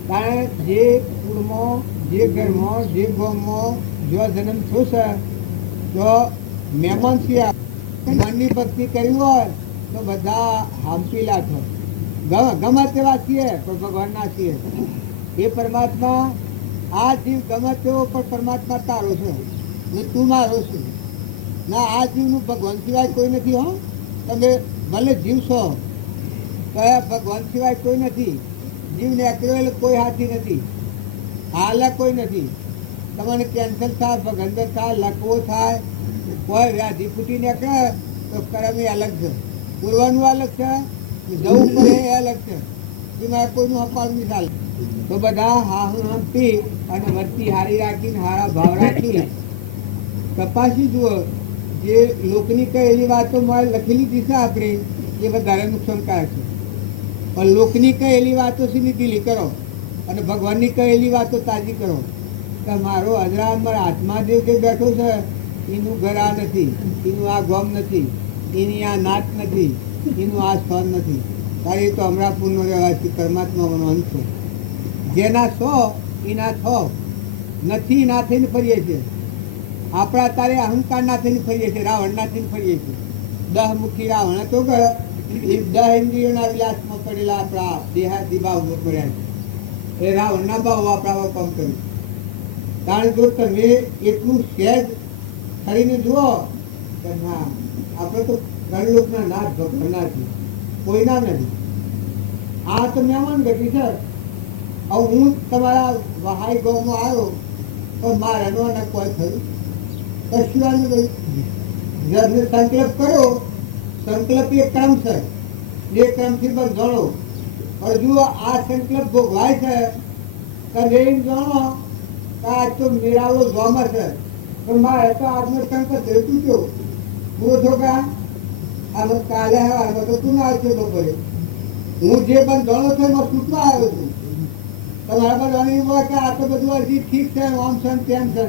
કારણ જે કુળમાં, જે ઘરમાં, જે ગામમાં જો જન્મ થશે તો મહેમાન છીએ, મનની ભક્તિ કરી હોય તો બધા હાંપીલા છો. ગમે તેવા છીએ પણ ભગવાનના છીએ. એ પરમાત્મા, આ જીવ ગમે તેવો પણ પરમાત્મા તારો છે ને તું મારો છું ના. આ જીવનું ભગવાન સિવાય કોઈ નથી. હો તમે ભલે જીવ છો કયા ભગવાન સિવાય કોઈ નથી. જીવને અકળેલ કોઈ હાથી નથી, હાલે કોઈ નથી. તમને કેન્સર થાય, ભગંદર થાય, લકવો થાય, કોઈ વ્યાધિ ફૂટી નીકળે તો કરમ એ અલગ છે, પૂરવાનું અલગ છે, જવું પડે એ અલગ છે. એમાં કોઈનું અપાર નહીં ચાલે. તો બધા હાંપી અને વસ્તી હારી રાખીને હારા ભાવ રાખી તપાસી જુઓ. જે લોકની કહેલી વાતો લખેલી દિશા આપણે એ વધારે નુકસાનકારક છે, પણ લોકની કહેલી વાતો સીધી દિલી કરો અને ભગવાનની કહેલી વાતો તાજી કરો કે મારો હજરા મારા હાથમાં જે બેઠો છે એનું ઘર આ નથી, એનું આ ગોમ નથી, એની આ નાત નથી, એનું આ સ્થળ નથી. તારે તો હમણાં પૂર્ણ રહેવાથી પરમાત્માનો અંત છે. જેના સો એના થો નથી, ના થઈને ફરીએ છીએ. આપણા તારે અહંકાર ના થઈને ફરીએ છીએ, રાવણ ના થઈને ફરીએ છીએ. 10 મુખી રાવણ હતો કે 10 ઇન્દ્રિયોના વિલાસમાં પડેલા આપણા દેહાદી ભાવ પડ્યા છે. એ રાવણના ભાવ આપણા કામ કર્યું. કારણ જો તમે એટલું સહેજ ફરીને જુઓ કે ના આપણે તો ઘણા લોકોના નાથ ભક્તના છીએ, કોઈના નથી. આ તો મહેમાન ગતિ છે. હવે હું તમારા વહાઈ ગામમાં આવ્યો તો મારાનો અને કોઈ થયું કશું આનું કહ્યું. સંકલ્પ કરો, સંકલ્પ એ ક્રમ છે, એ ક્રમથી બસ જાણો. પણ જુઓ આ સંકલ્પ ભોગવાય છે તમે એમ જાણો કે આ તો મેળાવો જોમાં છે, પણ મારે તો આજનો સંકલ્પ રહેતું ગયો પૂરો છોકરા. આ કાલે હવા તો તું ના આવ્યો બપોરે. હું જે પણ જાણો છું એમાં સૂચવા આવ્યો છું. તમારા બધાની હોય કે આ તો બધું હજી ઠીક છે, આમ છે તેમ છે,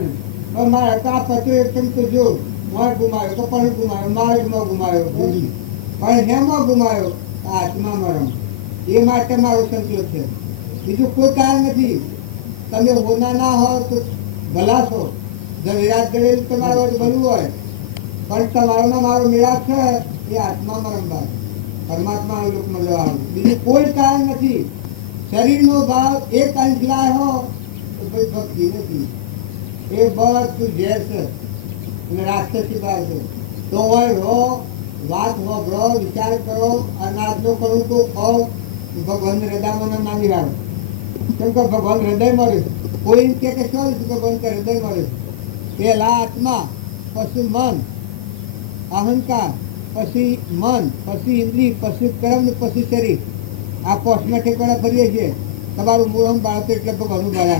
પણ મારે તો આ પચો એકદમ તો જો મારે ગુમાયો તો પણ ગુમાયો, મારે ન ગુમાયો પણ હેમાં ગુમાયો હાથમાં મરમ. એ માટે મારો સંકલ્પ છે, બીજું કોઈ કારણ નથી. તમે હોના ના હો તો ભલા છો, વિરાટ ગણેલ તમારો ભલું હોય, પણ તમારો ને મારો મેળાપ છે એ આત્મા મરમ બાદ પરમાત્મા લોકમાં જવાનું, બીજું કોઈ કારણ નથી. શરીરનો ભાવ એક અંશ લાય હો તો કોઈ ભક્તિ નથી. એ બધું ઝેર છે અને રાક્ષસી ભાવ છે. તો હોય રહો, વાત હોભળો, વિચાર કરો, અનાજનો કરું તો ખાઓ, ભગવાન હૃદયમાં નામી રાખો. કેમ કે ભગવાન હૃદય મળે. કોઈ એમ કે શું ભગવાન કે હૃદય મળે. પહેલા આત્મા, પછી મન, અહંકાર, પછી મન, પછી ઇન્દ્રિય, પછી કર્મ, પછી શરીર. આ પોષના ઠેકાણા ફરીએ છીએ. તમારું મૂળ સંભાળો તો એટલે ભગવાનનું ભરાય.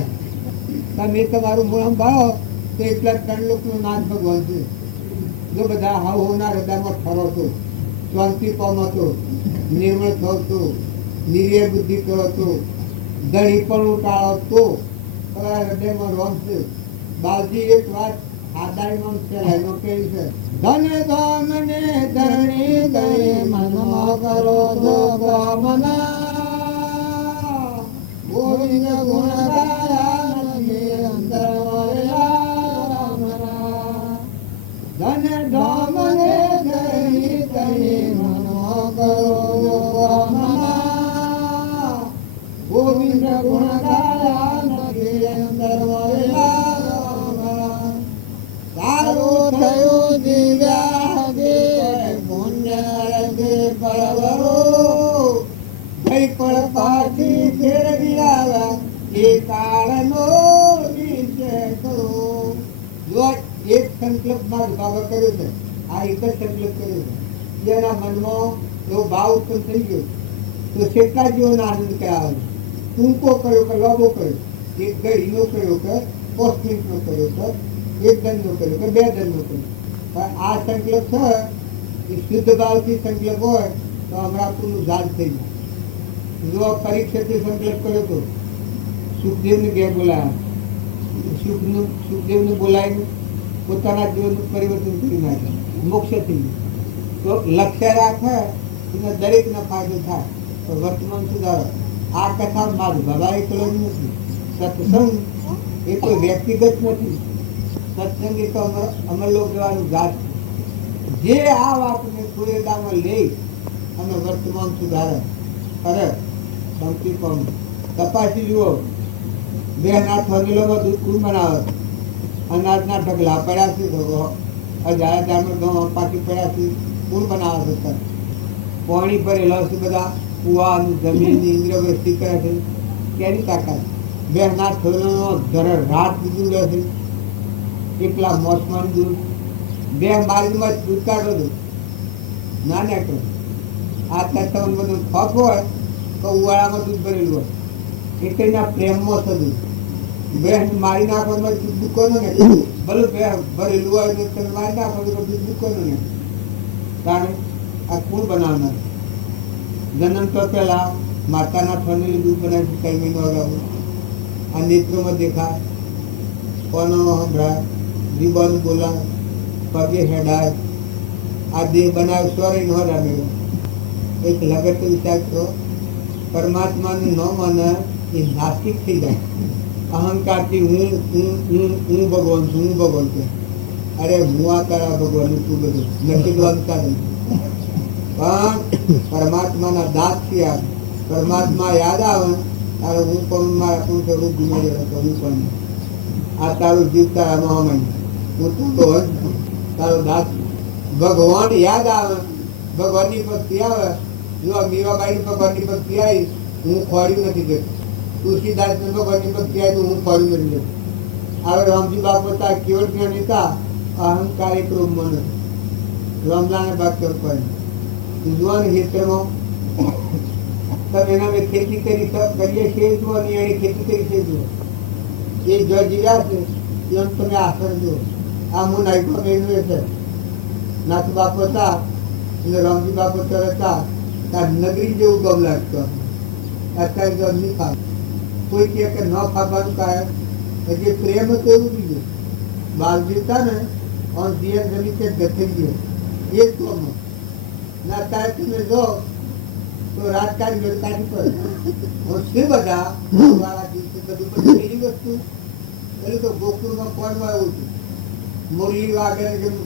તમે તમારું મૂળ સંભાળો તો એટલા 3 લોકનું નાથ ભગવાન છે. જો બધા હોના હૃદયમાં ઠરો છો, શાંતિ પામો છો, નિર્મળ થો છો, નિર્ય બુદ્ધિ કરો છો, ધણી પણ ટાળો તો તમારા હૃદયમાં રોમ છે. બાલજી એક વાત આદાયમાં છે કેવી છે, ધન ધામ ને ધરણી દઈ મનમાં કરો તો કામના, ગોવિંદ ગુણ ગાયા નથી અંદર ધન ધામ ને ધરણી દઈ મનમાં કરો તો કામના, ગોવિંદ ગુણ ગાયા નથી અંદર સારું વરવરો જઈ પણ પાછી ફેરવી આવ્યા એ કાળનો નિશ્ચય કરો. જો એક સંકલ્પ મારા બાબા કર્યો છે, આ એક જ સંકલ્પ કર્યો છે, જેના મનમાં એવો ભાવ ઉત્પન્ન થઈ ગયો તો કેટલા જીવોનો આનંદ કરાવે. ટૂંકો કર્યો કે લાંબો કર્યો, એક ઘડીનો કર્યો કે 5 મિનિટનો કર્યો કે એક દંડનો કર્યો કે 2 દંડનો કર્યો, પણ આ સંકલ્પ છે એ શુદ્ધ ભાવથી સંકલ્પ હોય તો હમણાં પૂરું જાત થઈ જાય. જો પરીક્ષાથી સંકલ્પ કર્યો તો સુખદેવને ઘેર બોલાયા, સુખદેવને બોલાવીને પોતાના જીવનનું પરિવર્તન કરી નાખે, મોક્ષ થઈ ગયું. તો લક્ષ્ય રાખે એને દરેકનો ફાયદો થાય. તો વર્તમાન સુધારો. આ કથા મારું બાબા એકલો જ નથી. સત્સંગ એ કોઈ વ્યક્તિગત નથી. સત્સંગ એ તો અમર લોક જવાનું જાત છે. જે આ વાતને સુરેદામાં લઈ અને વર્તમાન સુધારે કરે શાંતિ પામે. તપાસી જુઓ, 2 હાથ વગેલોમાં દૂધ કોણ બનાવે? અનાજના ઢગલા પડ્યા છે, હજાર ઘઉં પાકી પડ્યા છે, કોણ બનાવે છે? પાણી ભરેલો છે, બધા કુવાનું જમીનની ઇન્દ્રવૃષ્ટિ કરે છે, કેની તાકાત? 2 હાથ વગેલો ધરણ રાત દૂધ રહે છે, એકલા મોસમાન દૂધ 2 બાજુમાં દૂધ કાઢો દો ના નીકળો. આ ત્યાં બધું ખપ હોય તો ઉવાળામાં દૂધ ભરેલું હોય, એટલેના પ્રેમમાં થતું બહેન મારી નાખવામાં દૂધ મૂકવાનું ને, ભલે ભરેલું હોય ને તમે મારી નાખો તો દૂધ મૂકવાનું ને. કારણ આ કોણ બનાવનાર? જન્મ તો પહેલા માતાના ફનેલી દૂધ બનાવી 3 મહિનો અગાઉ. આ નેત્રોમાં દેખાય, કોનો સંભળાય, જીબાનું બોલાય, પગે હેડાય. આ દેહ બનાવે સોરી ન રામેલો. એક લગત વિચાર કરો, પરમાત્માને ન માને એ નાસ્તિક થઈ જાય. અહંકારથી હું ભગવાન છું, હું ભગવાન છું. અરે હું આ તારા ભગવાન તું બધું નથી અહંકાર નથી. પણ પરમાત્માના દાંત થયા, પરમાત્મા યાદ આવે તારે હું પણ મારા હું સ્વરૂપ ગુમાવી રહ્યો તો હું પણ આ તારું જીવ તારા મહામય હું તું તો તારો દાંત. ભગવાન યાદ આવે, ભગવાનની ભક્તિ આવે. જો મીરાબાઈની ભગવાનની ભક્તિ આવી, હું ખોડ્યું નથી જતું. તુલસીદાસને ભગવાનની ભક્તિ આવી તો હું ખોડ્યું નથી જતું. હવે રામજી બાપુ હતા કેવળ જ્ઞાન હતા, અહંકાર એક રૂપમાં નથી. રામલાને બાદ કરતા જુવાન ક્ષેત્રમાં તમે એના મેં ખેતી કરી કરીએ છીએ જુઓ અને એની ખેતી કરી છે જુઓ. એ જો જીવ્યા છે એમ તમે આસર જુઓ. આ હું નાયકો મેળવે છે. નાથ બાપુ હતા અને રામજી બાપુ હતા ત્યાં નગરી જેવું ગમ લાગતું. અત્યારે ગમ નહીં ખાવ. કોઈ કહે કે ન ખાવાનું કારણ જે પ્રેમ હતો એવું બીજું બાલ જીવતા ને અને જીવન જમી તે ગથઈ ગયો એ જ ગમ. ના અત્યારે તમે જો તો રાજકારી વેલકારી પર શું બધા વાળા દિવસે બધું બધું બીજી વસ્તુ પેલું તો ગોકુળમાં પડવા એવું હતું. મુરલી વાગે જેમ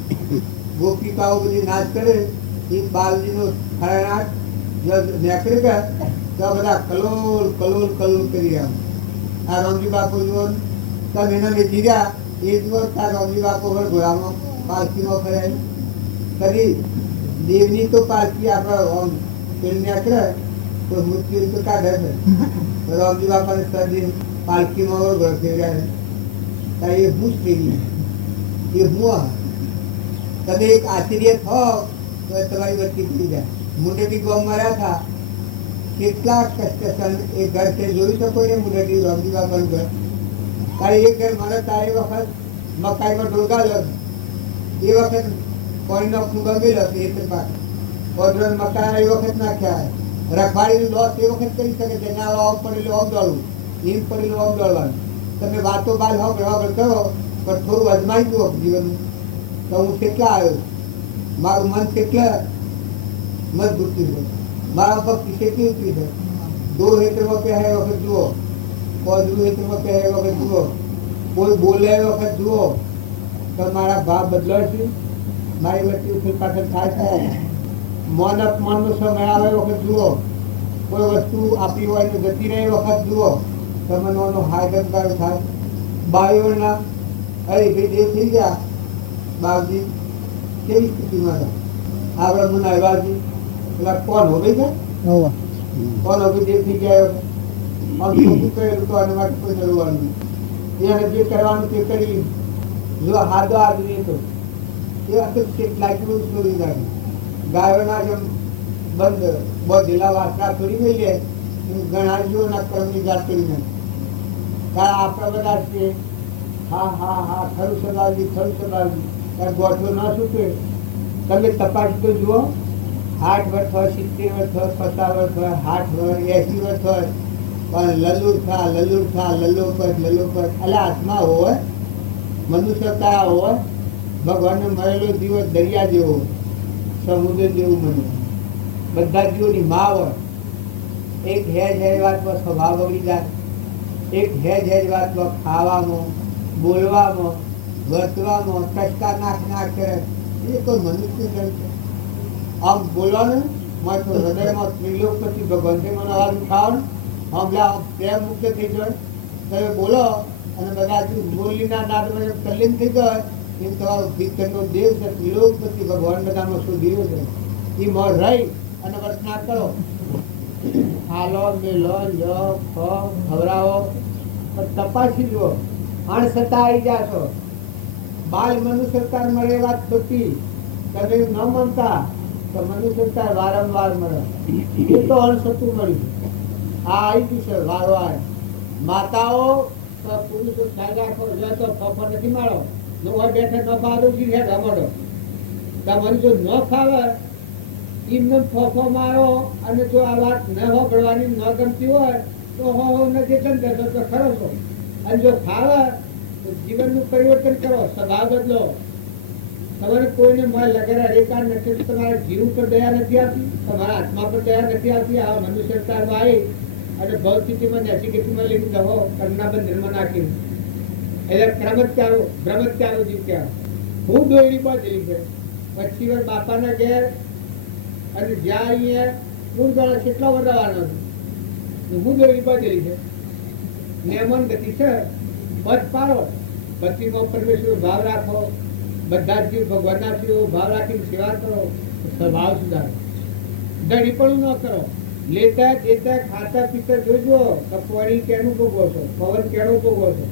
ગોપિકાઓ બધી નાચ કરે એ બાલજીનો ખરાટ નીકળી ગયા તો બધા કલોલ કલોલ કલોલ કરી રહ્યા. આ રામજી બાપુ જુઓ તમે એના મેં જીવ્યા એ જુઓ તાર રામજી બાપુ વગર ઘોડામાં પાલખીમાં ફર્યા. કદી દેવની તો પાલખી આપણા પેલી નીકળે તો મૃત્યુ તો કાઢે છે. રામજી બાપાને સદી પાલખીમાં વગર ફેર્યા છે. એ હું જ થઈ એ હું તમે એક આશ્ચર્ય થાવ તો તમારી વચ્ચે થઈ જાય. મુંડેટી ગામમાં રહ્યા હતા, કેટલા કષ્ટ એ ઘર છે જોઈ શકો ને મુંડેટી રામજી બાપાનું ઘર. તારે એક ઘર મળે તારે વખત મકાઈમાં ડોગા લગ એ વખત પાણીનો ફૂગા ગયેલો એ પાક ઓદરન મકાઈ એ વખત નાખ્યા. રખવાડીનું લોસ એ વખત કરી શકે છે. ના આમ પડેલું આમ દોડવું, એમ પડેલું આમ દોડવાનું. તમે વાતો બાદ હોવ બરાબર કરો પણ થોડું અજમાઈ જુઓ જીવનનું તો હું કેટલા આવ્યો, મારું મન કેટલા મજબૂત છે, મારા ભક્તિ કેટલી ઉતરી છે. 2 હેત્રમાં પહેરે વખત જુઓ, કોદરું હેત્રમાં પહેરે વખત જુઓ, કોઈ બોલે વખત જુઓ તો મારા ભાવ બદલાશે. મારી વચ્ચે ઉછળ પાછળ થાય છે. મન અપમાનનો સમય આવે વખત જુઓ, કોઈ વસ્તુ આપી હોય તો જતી રહે વખત જુઓ તમે નોનો હાયદનકાર થાય. બાવીઓના અરે ભાઈ દેવ થઈ ગયા બાવજી કેવી સ્થિતિમાં આપણે મુનાયવાજી પેલા કોણ હોવી જાય કોણ હોવી દેખી ગયા આમ ખોટું કરેલું તો આને માટે કોઈ નડવાનું નહીં. એને જે કરવાનું તે કરી જો હાદો આદમી હતો એ હતું કેટલાકનું છોડી નાખ્યું. ગાયોના જેમ બંધ બધેલા વાસણા છોડી ગઈ ઘણા જીવોના કર્મની જાત કરી નાખી. કારણ આપણા બધા છે હા હા હા ખરું સદાવજી ત્યાં ગોઠવો ના છૂટે. તમે તપાસ તો જુઓ 60 વર્ષ હોય 70 વર્ષ હોય 50 વર્ષ હોય 60 વર્ષ 80 વર્ષ હોય પણ લલ્લુર એટલે આત્મા હોય મનુષ્યતા હોય ભગવાનને મળેલો જીવ દરિયા જેવો સમુદ્ર જેવું મને બધા જીવોની માં હોય. એક હેજ વાતમાં સ્વભાવ બગડી જાય. એક હેજ વાતમાં ખાવામાં બોલવામાં વર્તવામાં ટચકા નાખ કરે એ કોઈ મનુષ્ય કરે છે. આમ બોલવાનું મારે હૃદયમાં ત્રિલોક પછી ભગવાનથી મને અવાજ ઉઠાવવાનું હમણાં પ્રેમ મુક્ત થઈ જાય તમે બોલો અને બધા બોલીના નાદમાં તલ્લીન થઈ જાય એમ તમારો ભીતરનો દેવ છે ત્રિલોક પછી ભગવાન બધામાં શું દીવો છે એ મોર રહી અને વર્તના કરો. હાલો મેલો લો ખવડાવો પણ તપાસી જુઓ. અણસત્તા આવી જાશો. બાલ મનુષ્યતા મળે વાત ખોટી. તમે ન માનતા તો મનુષ્યતા વારંવાર મળે. એ તો અણસતું મળ્યું. આ આવી ગયું છે વારો આવે. માતાઓ પુરુષો ખ્યાલ રાખો જો તો ફફો નથી મારો જો બેઠા ન પાડો છે રમડો મનુષ્ય ન ખાવે એમને ફફો મારો અને જો આ વાત ન હોભળવાની ન ગમતી હોય તો હો નથી કરતો તો ખરો છો. અને જો ખાવે તો જીવનનું પરિવર્તન કરો, સ્વભાવ બદલો. તમારે કોઈને માલ લગેરે અધિકાર નથી. તમારા જીવ પર દયા નથી આવતી, તમારા આત્મા પર દયા નથી આવતી. આ મનુષ્યતામાં આવી અને ભૌતિકમાં નૈતિકમાં લઈને દહો કરુણાબંધ ધર્મ નાખીને એટલે બ્રહ્મત્યારો જીત્યા. હું દોયડી બાંધેલી છે પછી વાર બાપાના ઘેર અને જ્યાં અહીંયા હું ગણો કેટલો વધારવાનો છું. હું દોયડી બાંધેલી છે નિયમન ગતિ છે. બધ પાડો ભક્તિમાં પરમેશ્વર ભાવ રાખો. બધા જીવ ભગવાનના જીવો ભાવ રાખીને સેવા કરો. સ્વભાવ સુધારો. દડીપણું ન કરો. લેતા દેતા ખાતા પીતા જોજો તો પાણી કેનું ભોગવો છો, પવન કેનો ભોગવો છો,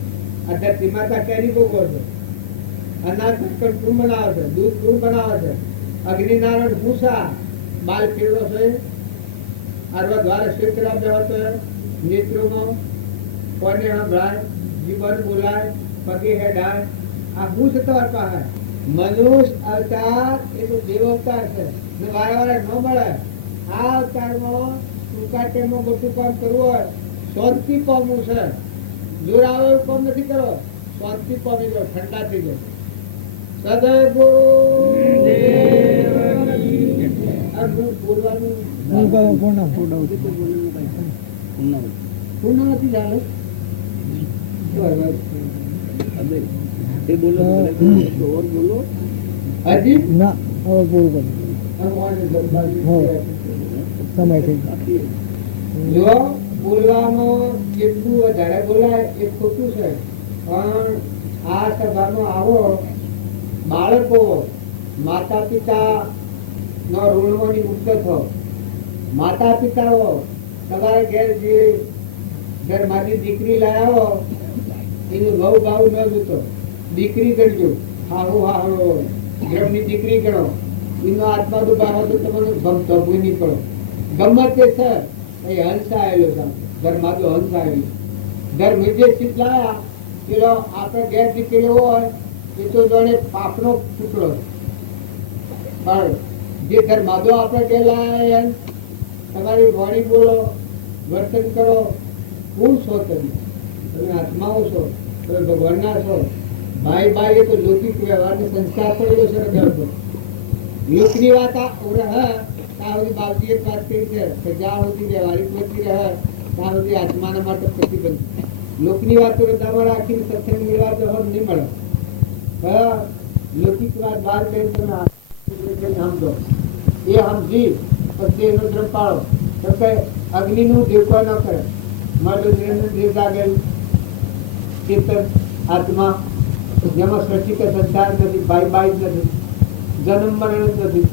ધરતી માતા કેની ભોગવો છો. અનાજ ગુણ બનાવે છે, દૂધ ગુણ બનાવે છે. અગ્નિનારાયણ ભૂસા બાલ ફેરવો છે. આરવા દ્વારા ક્ષેત્ર બેહતો નેત્રોમાં કોને સંભળાય, જીવન બોલાય, પગે હેડાય. આ ભૂસ તમારી પાસે. મનુષ્ય અવતાર એ તો દેવ અવતાર છે. વારે વારે ન મળે. આ અવતારમાં ટૂંકા ટાઈમમાં મોટું કામ કરવું હોય શાંતિ પામવું છે. જોર આવે એવું કામ નથી કરો. શાંતિ પામી જાઓ, ઠંડા થઈ જાઓ. સદૈવ બોલવાનું પૂર્ણ નથી ચાલુ. બોલો હજી ના પૂરું સમય થઈ જો બોલવામાં જેટલું વધારે બોલાય એ ખોટું છે. પણ આ સભામાં આવો બાળકો માતા પિતા નો ઋણમાંથી મુક્ત થો. માતા પિતાઓ તમારે ઘેર જે ઘરમાંથી દીકરી લાવ્યો એનું બહુ ભાવ ન જોતો. દીકરી ગણજો. હાહુ હાહો ઘરની દીકરી ગણો. એનો આત્મા દુભાવ તો તમારો ગમતો ભૂઈ નહીં પડો. ગમે તે છે એ હંસ આવેલો છે. ઘરમાં તો હંસ આવેલું. ઘર વિજય સિદ્ધ લાયા પેલો આપણે ઘેર દીકરી હોય એ તો જાણે પાપનો ટુકડો. પણ જે ઘર માધો આપણે ઘેર લાયા તમારી વાણી બોલો, વર્તન કરો. કોણ છો તમે? તમે આત્માઓ છો, તમે ભગવાનના છો. ભાઈ ભાઈ એ તો લૌકિક વ્યવહારને સંસ્કાર પડેલો છે. લોકની વાત ત્યાં સુધી બાપજી એક વાત કરી છે કે જ્યાં સુધી વ્યવહારિક વૃત્તિ રહે ત્યાં સુધી આત્માના માટે પ્રતિબંધ. લોકની વાતો હૃદયમાં રાખીને સત્સંગની વાત નહીં મળે. લૌકિક વાત બહાર કરી તમે સમજો. એ સમજી પછી એનો દ્રમ પાડો. તો કે અગ્નિનું દેવકો ન કરે. મારું દેવતા ગયું ચેતન આત્મા જેમાં સૃષ્ટિ કે સંસાર નથી, ભાઈ બાઈ જ નથી, જન્મ મરણ જ નથી.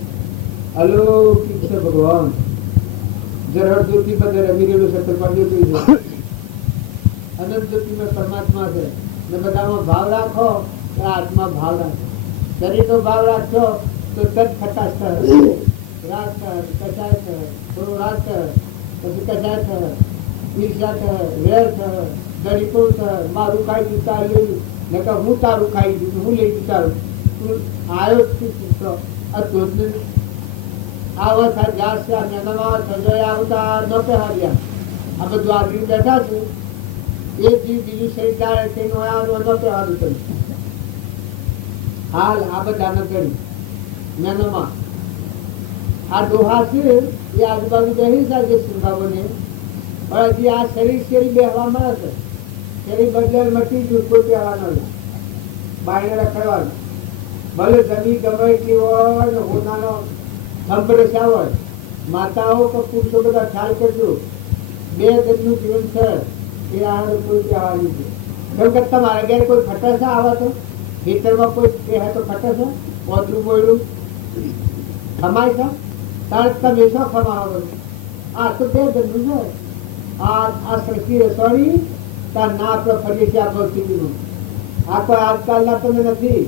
અલૌકિક છે ભગવાન. જરહર જ્યોતિ બધે રમી રહેલું છે તો પણ જ્યોતિ છે. અનંત જ્યોતિમાં પરમાત્મા છે. ને બધામાં ભાવ રાખો તો આત્મા ભાવ રાખો. શરીરનો ભાવ રાખશો તો તદ ખટાશ થશે. રાગ થશે, કચાય થશે, થોડો રાગ થશે, પછી કચાય થશે, ઈર્ષા થશે, વેર થશે, દડીપુર થશે, મારું ખાઈ દીધું તાર લઈ નકર હું તારું ખાઈ દીધું હું લઈ દીધું તારું. તું આવ્યો આ ધોધને આવતા જાસ્યા મેનામાં સજાય આવતા ન પહેર્યા. આ બધું આગળ બેઠા છે. એક જીવ બીજું શરીર ડાળે તેનું આવવાનું ન પહેરવાનું કર્યું. હાલ આ બધા ન કર્યું મેનોમાં. આ ડોહા છે એ આજુબાજુ બેસી શકે સિંભાવોને, પણ હજી આ શરીર શેરી બેહવા મળે છે. શરીર બદલે મટી ગયું કોઈ કહેવાનો નહીં. બાયણે રખડવાનું ભલે જમી ગમે એટલી હોય ને હોનાનો સંપ્રેષા હોય. માતાઓ કે પુરુષો બધા ખ્યાલ કરજો. 2 દિનનું જીવન છે એ આ કોઈ કહેવાની છે. કેમ કે તમારા ઘેર કોઈ ખટરસા આવે તો ખેતરમાં કોઈ કહે તો ખટરસા પોતરું બોયલું ખમાય છે તારે તમે શું ખમાવો? આ તો 2 દિનનું છે. આ સૃષ્ટિ રસોડી તાર ના આપણે ફરીએ છીએ આ પરિસ્થિતિનું. આ કોઈ આજકાલના તમે નથી.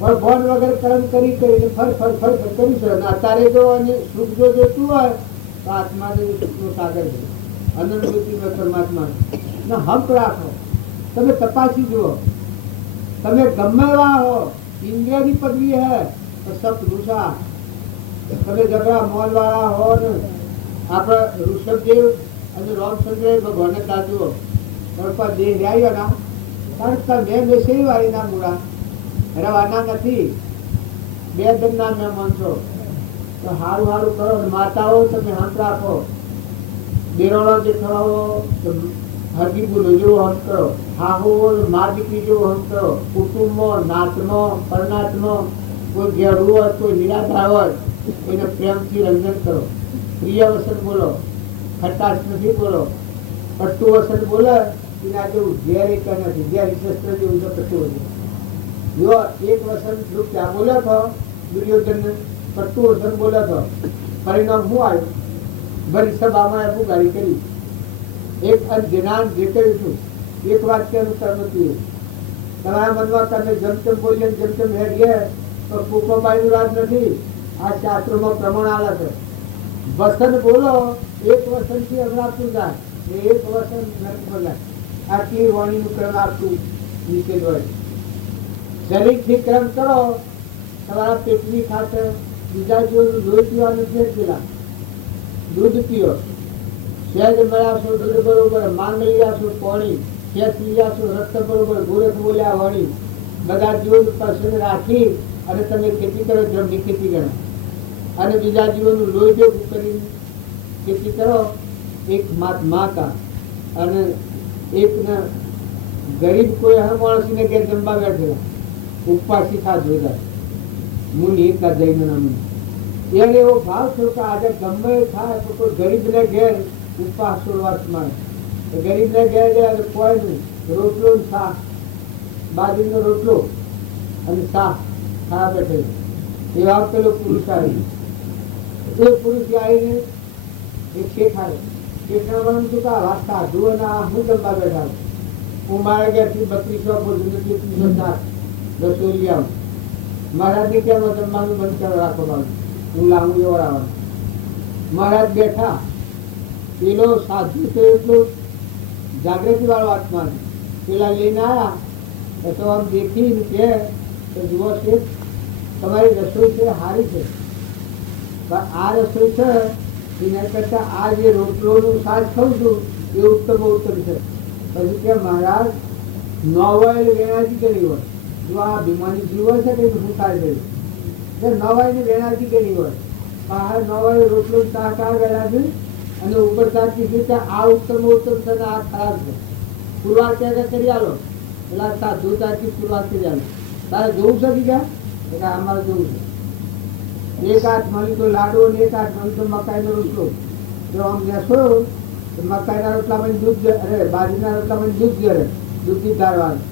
પણ ભોન વગર કર્મ કરી કરીને ફર કર્યું છે. અત્યારે જો અને સુખ જો જોતું હોય તો આત્માને સુખનો સાગર છે. અનંત પરમાત્મા ને હંપ રાખો. તમે તપાસી જુઓ. તમે ગમે એવા હો, ઇન્દ્રિયની પદવી હે તો સબ રૂષા. તમે જબરા મોલ વાળા હો ને આપણા ઋષભદેવ અને રામચંદ્ર ભગવાનને દાદુઓ પણ દેહ આવ્યો ના કારણ તમે બેસી વાળી ના મૂળા રવાના નથી. 2 દિનના મહેમાન છો તો સારું સારું કરો. માતાઓ તમે હાથ રાખો. દેરોળો જે ખરાવો તો હરકી બોલો જેવો હંસ કરો. હાહુ મા દીકરી જેવો હંસ કરો. કુટુંબો નાતનો પરનાતનો કોઈ ઘેડું હોય કોઈ નિરાધાર હોય એને પ્રેમથી રંજન કરો. પ્રિય વસન બોલો, ખટાશ નથી બોલો. પટ્ટુ વસન બોલે એના જેવું ઘેર એક નથી. ઘેર શસ્ત્ર જેવું છે પટ્ટુ વસન. જો એક વસન ક્યાં બોલ્યો હતો દુર્યોધન પટ્ટુ વસન બોલ્યો હતો. પરિણામ શું આવ્યું? ભરી સભામાં એવું ગાડી કરી. એક જ્ઞાન જે કર્યું છું એક વાક્યનું કર્મ થયું. તમારા મનમાં તમે જમતમ બોલીએ જમતમ હેડીએ તો કુકુંબાઈનું રાજ નથી. આ શાસ્ત્રોમાં પ્રમાણ આવે છે. વસન બોલો એક વસનથી અગરાતું જાય. એક વસન નર્ક બગાય. આટલી વાણીનું ક્રમ આપતું નીચે હોય. શરીરથી ક્રમ કરો. તમારા પેટની ખાતર બીજા જેવું લોહી પીવાનું છે પેલા દૂધ પીઓ. સહેજ મળ્યાશો દૂધ બરોબર, માંગ લઈ આવશો પાણી, ખેસ લઈ આવશો રક્ત બરોબર, ગોરખ બોલ્યા વાણી. બધા જીવન પસંદ રાખી અને તમે ખેતી કરો. જમની ખેતી કરો અને બીજા જીવોનું લોહી ભેગું કરી ખેતી કરો. એક માતા અને એક ગરીબ કોઈ હર માણસને ઘેર જમવા બેઠેલા ઉપવાસી ખા જોતા મુનિ એકા જૈન મુનિ. એને એવો ભાવ થયો કે આજે ગમે થાય તો કોઈ ગરીબને ઘેર ઉપવાસ છોડવા મળે. ગરીબને ઘેર ગયા કોઈ નહીં. રોટલો શાક, બાજરીનો રોટલો અને શાક ખાવા બેઠે. એવા પેલો પુરુષ આવી. એ પુરુષ આવીને એક શેઠ આવે. શેઠના મને શું કા વાત સાધુ અને હું જમવા બેઠા. હું મારા ઘેરથી 3200 ભોજન 3300 શાક રસોઈ લઈ આવું. મહારાજને કેમ જમવાનું બંધ કરો રાખો મારું હું લાવું એવો આવવાનું. મહારાજ બેઠા. પેલો સાધુ છે એટલો જાગૃતિ વાળો આત્મા પેલા લઈને આવ્યા તો આમ દેખીને કે જુઓ શેઠ તમારી રસોઈ છે સારી છે પણ આ રસોઈ છે એના કરતા આ જે રોટલોનું શાક ખાઉં છું એ ઉત્તમ ઉત્તમ છે. પછી કે મહારાજ નવાયેલ વેણાથી કરી હોય. જો આ બીમારી જીવ હોય છે કે શું થાય છે નવાઈને વેણાથી કરી હોય. બહાર નવાયેલ રોટલો શાક આ વેણાથી અને ઉપર શાકથી શું છે આ ઉત્તમ ઉત્તમ છે ને આ ખરાબ છે. પુરવાર ક્યાં કરી આલો પેલા સાધુ તારથી પુરવાર કરી આલો. તારે જોવું છે કે ક્યાં અમારે જોવું છે. એક હાથ મળી તો લાડુ અને એક હાથ મળી તો મકાઈનો રોટલો. જો આમ બેસો મકાઈના રોટલામાં દૂધ અરે બાજરીના રોટલામાં દૂધ ઘરે દૂધની ધારવાનું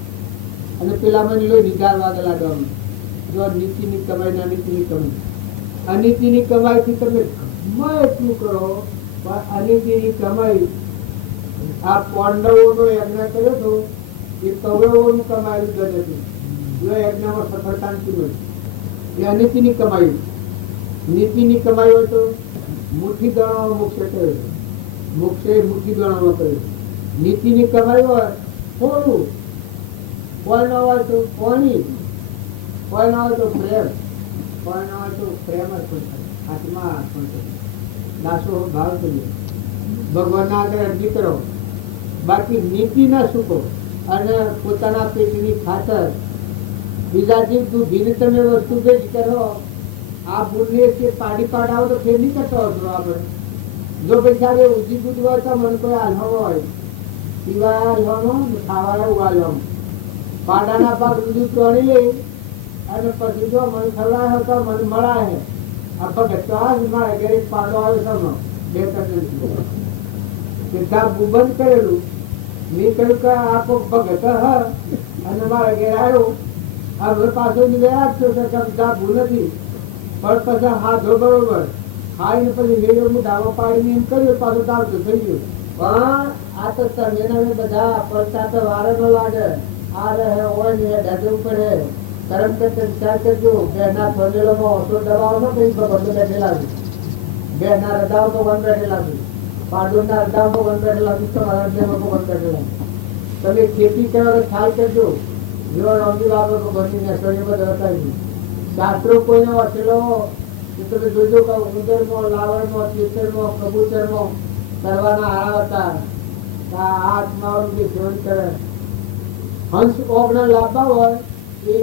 અને પેલામાં લોહી ધારવા લાડવામાં. જો નીતિની કમાઈ ના નીતિની કમાઈ અનિતિની કમાઈથી તમે ગમે એટલું કરો, પણ અનિતિની કમાઈ આ પાંડવોનો યજ્ઞ કર્યો હતો એ કૌરવોનું કમાયેલું ધન હતું. જો યજ્ઞમાં સફળતા નથી મળી એ અનિતિની કમાઈ. નીતિની કમાઈ હોય તો મુઠ્ઠી દણામાં મોક્ષે કર્યો, મોક્ષે મુઠ્ઠી દણામાં કર્યો. નીતિની કમાઈ હોય થોડું, કોઈ ના હોય તો કોની, કોઈ ના હોય તો પ્રેમ, કોઈ ના હોય તો પ્રેમ જ પણ થાય, આત્મા પણ થાય. દાસો ભાવ કરીએ, ભગવાનના આગળ અરજી કરો. બાકી નીતિના સુખો અને પોતાના પેટની ખાતર બીજા જીવ તું ભીને તમે વસ્તુ ભેજ કરો. આ ભૂલને કે પાડી પાડાવો તો ફેર નહીં કરતો હતો આપણે. જો પૈસા રે ઉજી ગુજવા હોય તો મને કોઈ આલ્હો હોય, પીવા આલ્હોનો ખાવા ઉગાલવાનો, પાડાના ભાગ બીજું ત્રણી લે અને પછી જો મને ખવડાય તો મને મળાય. આ ભગત તો આ જ મારે ઘરે પાડો આવે સમો બે સીધા બંધ કરેલું. મેં કહ્યું કે આ કોઈ ભગત હ અને મારા ઘેર આવ્યો, હવે પાછો ગયા જ છો ભૂલ નથી. પણ પછી હાથો બરોબર ખાઈને પછી વેરો ડાબો પાડીને એમ કર્યું, પાછો ડાબતો થઈ ગયો. પણ આ તો તમે બધા પડતા તો વારે ન લાગે. આ રહે હોય ને ઢાંકવું પડે. કરમ કરતે વિચાર કરજો. બેના ફોનેલોમાં ઓછો દબાવ ન કઈ બંધ બેઠેલા છે. બેના રડાઓ તો બંધ બેઠેલા છે. પાડોના રડાઓ તો બંધ બેઠેલા છે. તમારા બંધ બેઠેલા. તમે ખેતી કરવા ખ્યાલ કરજો. જો રમજી બાબતો બનીને શરીર બધા બતાવી શાસ્ત્રો કોઈને વાંચેલો તમે જોજો કે ઉંદરમાં, લાવણમાં, કેસરમાં, કબૂતરમાં કરવાના હારા હતા. આ આત્માઓનું જે સેવન કરે, હંસ ઓગણા લાવવા હોય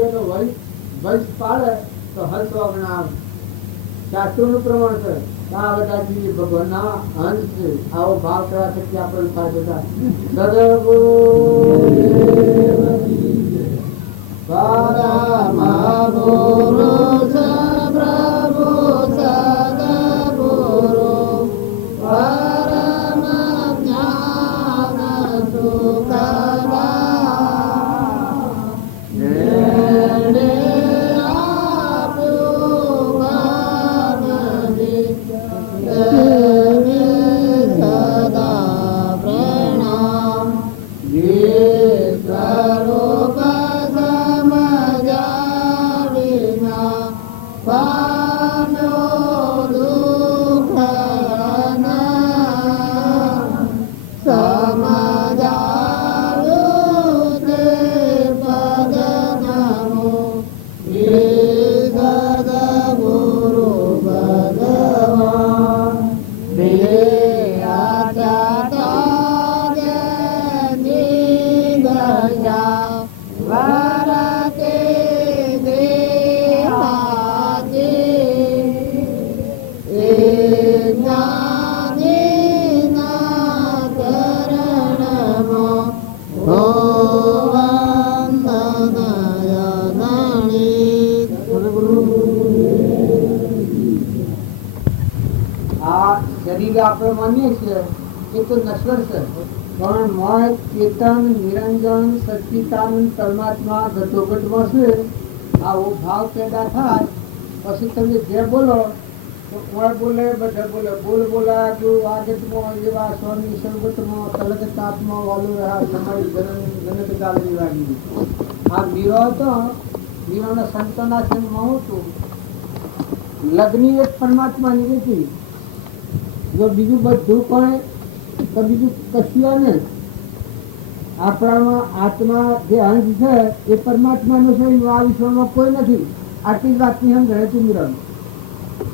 એનો વંશ પાડે તો હંસ ઓગણા આવે. શાસ્ત્રોનું પ્રમાણ છે. આ બધા ભગવાનના હંસ છે. આવો ભાવ કરવા થકી આપણને ફાયદો થાય. આપણે માનીએ છીએ એ તો નશ્વર છે, પણ મય ચેતન નિરંજન સચ્ચિદાનંદ પરમાત્મા ઘટોઘટમાં છે. આવો ભાવ પેદા થાય પછી તમે જે બોલો તો કોઈ બોલે બધા બોલે. બોલ બોલાયા જો આગતમાં એવા સ્વામી સંગતમાં તલક તાપમાં વાલું રહ્યા તમારી જનક ગાલી વાગી. આ મીરો હતો, મીરોના સંતોના સંગમાં હતું. લગ્ની એક પરમાત્માની હતી. જો બીજું બધું પણ તો બીજું કશું ને આપણામાં આત્મા જે અંશ છે એ પરમાત્માનો છે. આ વિશ્વમાં કોઈ નથી. આટલી વાતની હમ ગણે ચુંદરમ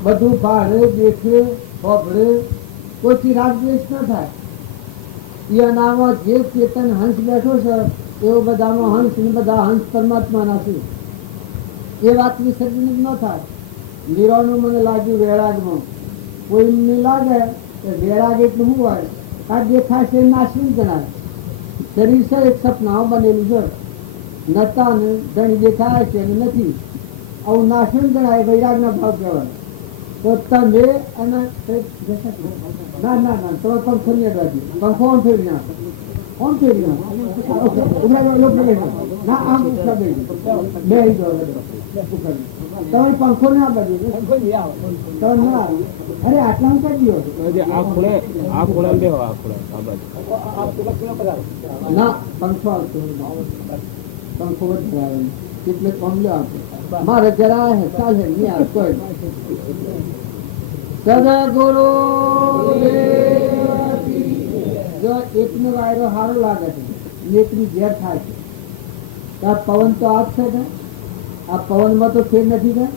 બધું ભાડે દેખે ભભળે કોઈથી રાગદ્વેષ ન થાય. એનામાં જે ચેતન હંસ બેઠો છે એવો બધામાં હંસ ને બધા હંસ પરમાત્માના છે. એ વાત વિસર્જન ન થાય. લીરોનું મને લાગ્યું વેળાગમાં કોઈને લાગે કે વેરાગ એટલું શું હોય, આ દેખાય છે નાશવી ગણાય. શરીર છે એક સપનાઓ બનેલું છે, નતા ને ધણી દેખાય છે નથી. આવું નાશવી ગણાય, વૈરાગનો ભાવ કહેવાય. તો તમે અને ના ના ના તમે પંખો નહીં અડવાથી પંખો ઓન ફેરી નાખો, ઓન ફેરી નાખો ના આમ બે તમે પંખો ના બદલી તો ના અરે આટલામાં કરી દો આ ખૂણે બેહો, આ ખૂણે ના પંખો આવતો પંખો જ આવે એટલે કમ આવતો મારે જરા હે ચાલે નહીં આવતો સદગુરુ જો એકનો વાયરો સારો લાગે છે એકની ઝેર થાય છે તો આ પવન તો આ જ છે ને આ પવનમાં તો ફેર નથી થાય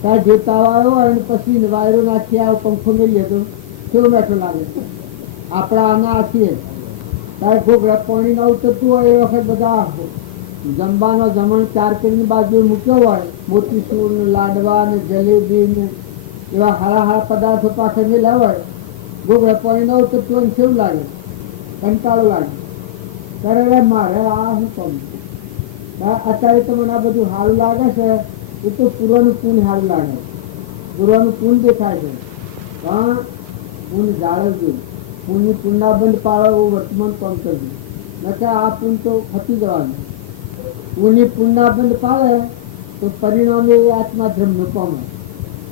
ત્યાં જોતા વાળો અને પછી વાયરો નાખી આવો પંખો મેળીએ તો કેવો બેઠો લાગે આપણા આના છીએ ત્યારે ઘોઘરા પાણી ન ઉતરતું હોય એ વખત બધા જમવાનો જમણ ચાર કરીને બાજુ મૂક્યો હોય મોતીસૂર ને લાડવા ને જલેબી ને એવા હારા પદાર્થો પાછળ મેળ્યા હોય ઘોઘરા પાણી ન ઉતરતું હોય કેવું લાગે કંટાળો લાગે ત્યારે મારે આ શું કહું અત્યારે તો મને આ બધું સારું લાગે છે એ તો પૂર્વનું પૂન સારું લાગે પૂર્વનું પૂન દેખાય છે પણ પૂન જાળવજો પૂનની પૂર્ણાબંધ પાળો એવું વર્તમાન કામ કરજો નકર આ પૂન તો ખપી જવાનું પૂનની પૂર્ણાબંધ પાળે તો પરિણામે એ આત્મા ધર્મનું પામે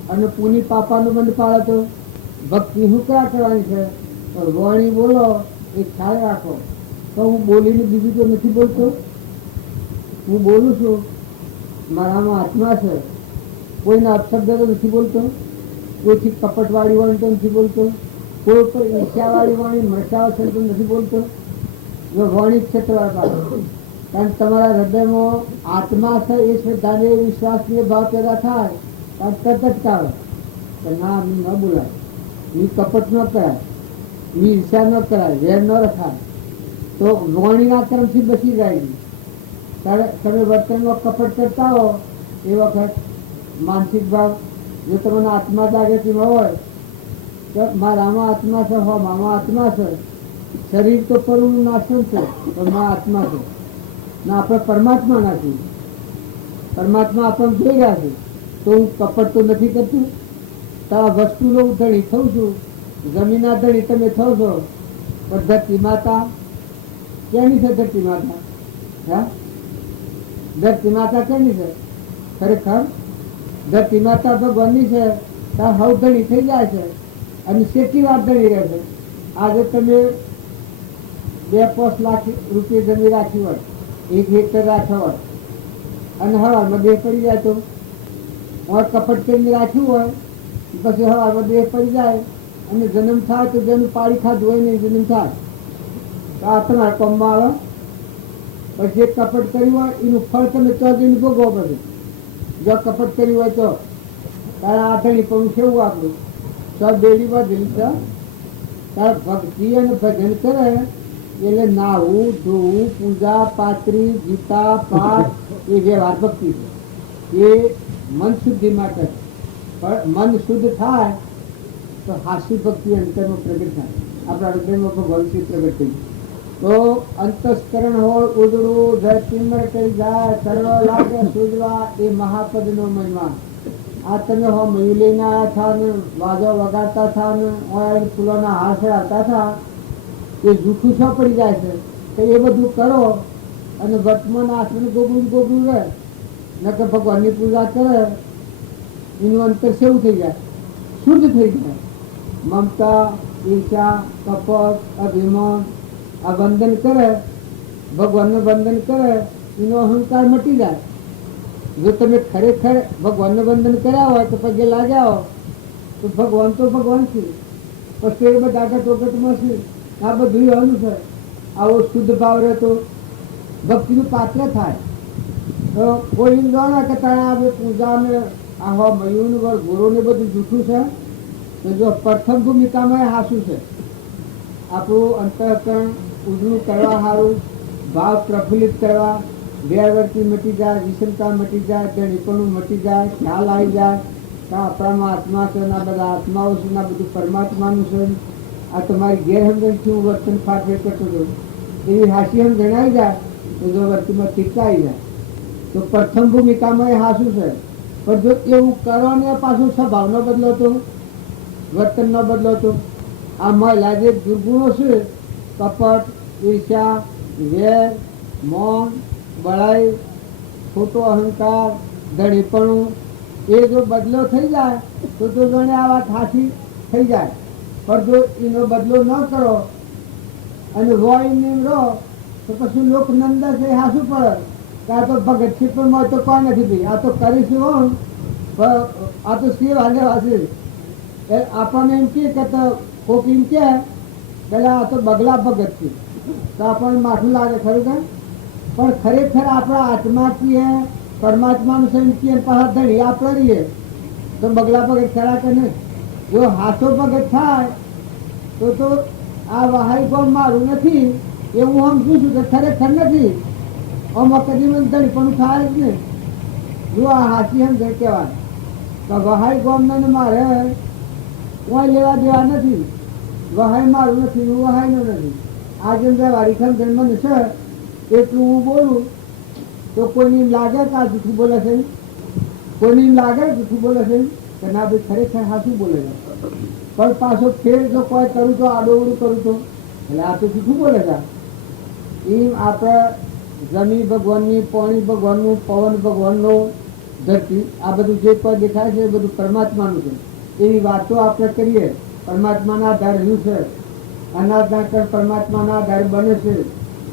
અને પૂની પાપાનું બંધ પાળે તો ભક્તિ શું ક્યાં કરવાની છે પણ વાણી બોલો એ ખ્યાલ રાખો તો હું બોલીને બીજું તો નથી બોલતો હું બોલું છું મારામાં આત્મા છે કોઈના અપશબ્દ તો નથી બોલતો કોઈથી કપટવાળી વાણી તો નથી બોલતો કોઈ પર ઈર્ષ્યાવાળી વાણી મરચાવ છે તો નથી બોલતો જો વાણી જ છે તમારા પાસે કારણ તમારા હૃદયમાં આત્મા છે એ શ્રદ્ધાને વિશ્વાસને ભાવ પેદા થાય ત્યારે તરત જ કાવે કે ના મી ન બોલાય મી કપટ ન કરાય મી ઈર્ષ્યા ન કરાય વેર ન રખાય તો વાણીના કર્મથી બચી જાય ત્યારે તમે વર્તનમાં કપટ કરતા હો એ વખત માનસિક ભાવ જો તમને આત્મા જાગૃતિમાં હોય તો મારામાં આત્મા છે હો મામાં આત્મા છે શરીર તો પરનું નાશન છે પણ મા આત્મા છે ના આપણે પરમાત્મા નથી પરમાત્મા આપણને જોઈ રહ્યા છે તો હું કપટ તો નથી કરતું તારા વસ્તુનો હું ધણી થઉં છું જમીનના ધણી તમે થો છો પણ ધરતી માતા કેની છે ધરતી માતા હા ધરતી માતા કેની છે ખરેખર ધરતી માતા ભગવાનની છે ત્યાં હવ ધણી થઈ જાય છે અને શેકી વાર ધણી રહે છે આજે તમે 2-5 લાખ રૂપિયા જમી રાખી હોય 1 હેક્ટર રાખ્યો હોય અને હવામાં દેહ પડી જાય તો કપટ કરીને રાખ્યું હોય પછી હવામાં દેહ પડી જાય અને જન્મ થાય તો જેનું પાડી ખાધું હોય નહીં જન્મ થાય તો આ તમારા કોમમાં આવે પછી જે કપટ કર્યું હોય એનું ફળ તમે તો જઈને ભોગવો બધું જો કપટ કર્યું હોય તો તારા આઠણી પણ કેવું આપણું તો બેડી વધેલી છે તારા ભક્તિ અને ભજન કરે એટલે નાહવું ધોવું પૂજા પાત્રી ગીતા પાઠ એ વ્યવહાર ભક્તિ છે એ મન શુદ્ધિ માટે પણ મન શુદ્ધ થાય તો હાસ્ય ભક્તિ અંતરમાં પ્રગટ થાય આપણા હૃદયમાં ભગવાન શ્રી પ્રગટ થઈ તો અંતસ્કરણ હોય ઉજળું ધરતીમર કરી જાય સર્વ લાગે સૂજવા એ મહાપદનો મહિમા આ તમે હો મયુલીના આવ્યા થા ને વાજો વગાડતા થા ને ફૂલોના હાર ચડાવતા થા એ જૂઠું છ પડી જાય છે તો એ બધું કરો અને વર્તમાન આશ્રમ ગોગળું રહે નકર ભગવાનની પૂજા કરે એનું અંતર સેવું થઈ જાય શુદ્ધ થઈ જાય મમતા ઈર્ષા કપટ અભિમાન આ વંદન કરે ભગવાનનું વંદન કરે એનો અહંકાર મટી જાય જો તમે ખરેખર ભગવાનનું વંદન કર્યા હોય તો પગે લાગ્યા હો તો ભગવાન છે પછી એ બધા આગળ ટોકટમાં છે આ બધું એનું છે આવો શુદ્ધ ભાવ રહે તો ભક્તિનું પાત્ર થાય તો કોઈ જાણે કે તારે આ પૂજાને આવા મયુરનું વર ગુરુને બધું જૂઠું છે તો જો પ્રથમ ભૂમિકામાં હાસું છે આપણું અંતઃકરણ ઉજળું કરવા સારું ભાવ પ્રફુલ્લિત કરવા વેરવર્તી મટી જાય વિષમતા મટી જાય ધણીપણું મટી જાય ખ્યાલ આવી જાય કે આપણામાં આત્મા છે ના બધા આત્માઓ છે ના બધું પરમાત્માનું છે આ તમારી ગેરસમજણથી હું વર્તન ફાટફેર કરતો હતો એવી હાસી એમ જણાવી જાય તો જો વર્તનમાં ટીકા આવી જાય તો પ્રથમ ભૂમિકામાં એ હાસું છે પણ જો એવું કરો ને પાછું સ્વભાવ ન બદલો તો વર્તન ન બદલો તો આ મહિલા જે દુર્ગુણો છે કપટ ઈર્ષ્યા વેર મૌન બળાઈ ખોટો અહંકાર ધણીપણું એ જો બદલો થઈ જાય તો જાણે આ વાત સાચી થઈ જાય. પણ જો એનો બદલો ન કરો અને વોઈને રહો તો પછી લોક નંદા છે હાસું પડે કે આ તો ભગત છે પણ તો કોઈ નથી ભાઈ, આ તો કરીશું હું આ તો શિવ હાલે વાસી. આપણને એમ કે કોક એમ કે પેલા આ તો બગલા ભગત છે તો આપણને માથું લાગે ખરું કે? પણ ખરેખર આપણા આત્મા કીએ પરમાત્માનું સંકીએ પાછા ધણી આપણે રહીએ તો બગલા ભગત ખરા કે નહીં? જો હાથો ભગત થાય તો આ વહાઈ કોણ મારું નથી એવું સમજું છું કે ખરેખર નથી. આમાં કદી મને ધણી પણ થાય જ નહીં. જો આ હાથી સમજણ કહેવાય તો વહાઈ ગોમને મારે કોઈ લેવા દેવા નથી. વહાઈ મારું નથી, હું વહાઈનું નથી. આજે વારી સમજણ મને છે એટલું હું બોલું તો કોઈને એમ લાગે કે આ જૂઠું બોલે છે, કોઈને એમ લાગે જૂઠું બોલે છે કે ના ભાઈ ખરેખર હાથું બોલે છે. પણ પાછો ફેર જો કોઈ કરું તો આડોવડું કરું તો એટલે આ તો જૂઠું બોલે છે. એમ આપણે જમીન ભગવાનની, પાણી ભગવાનનું, પવન ભગવાનનું, ધરતી આ બધું જે કોઈ દેખાય છે એ બધું પરમાત્માનું છે. એવી વાતો આપણે કરીએ. પરમાત્માના આધાર શું છે? અનાજના કણ પરમાત્માના આધાર બને છે.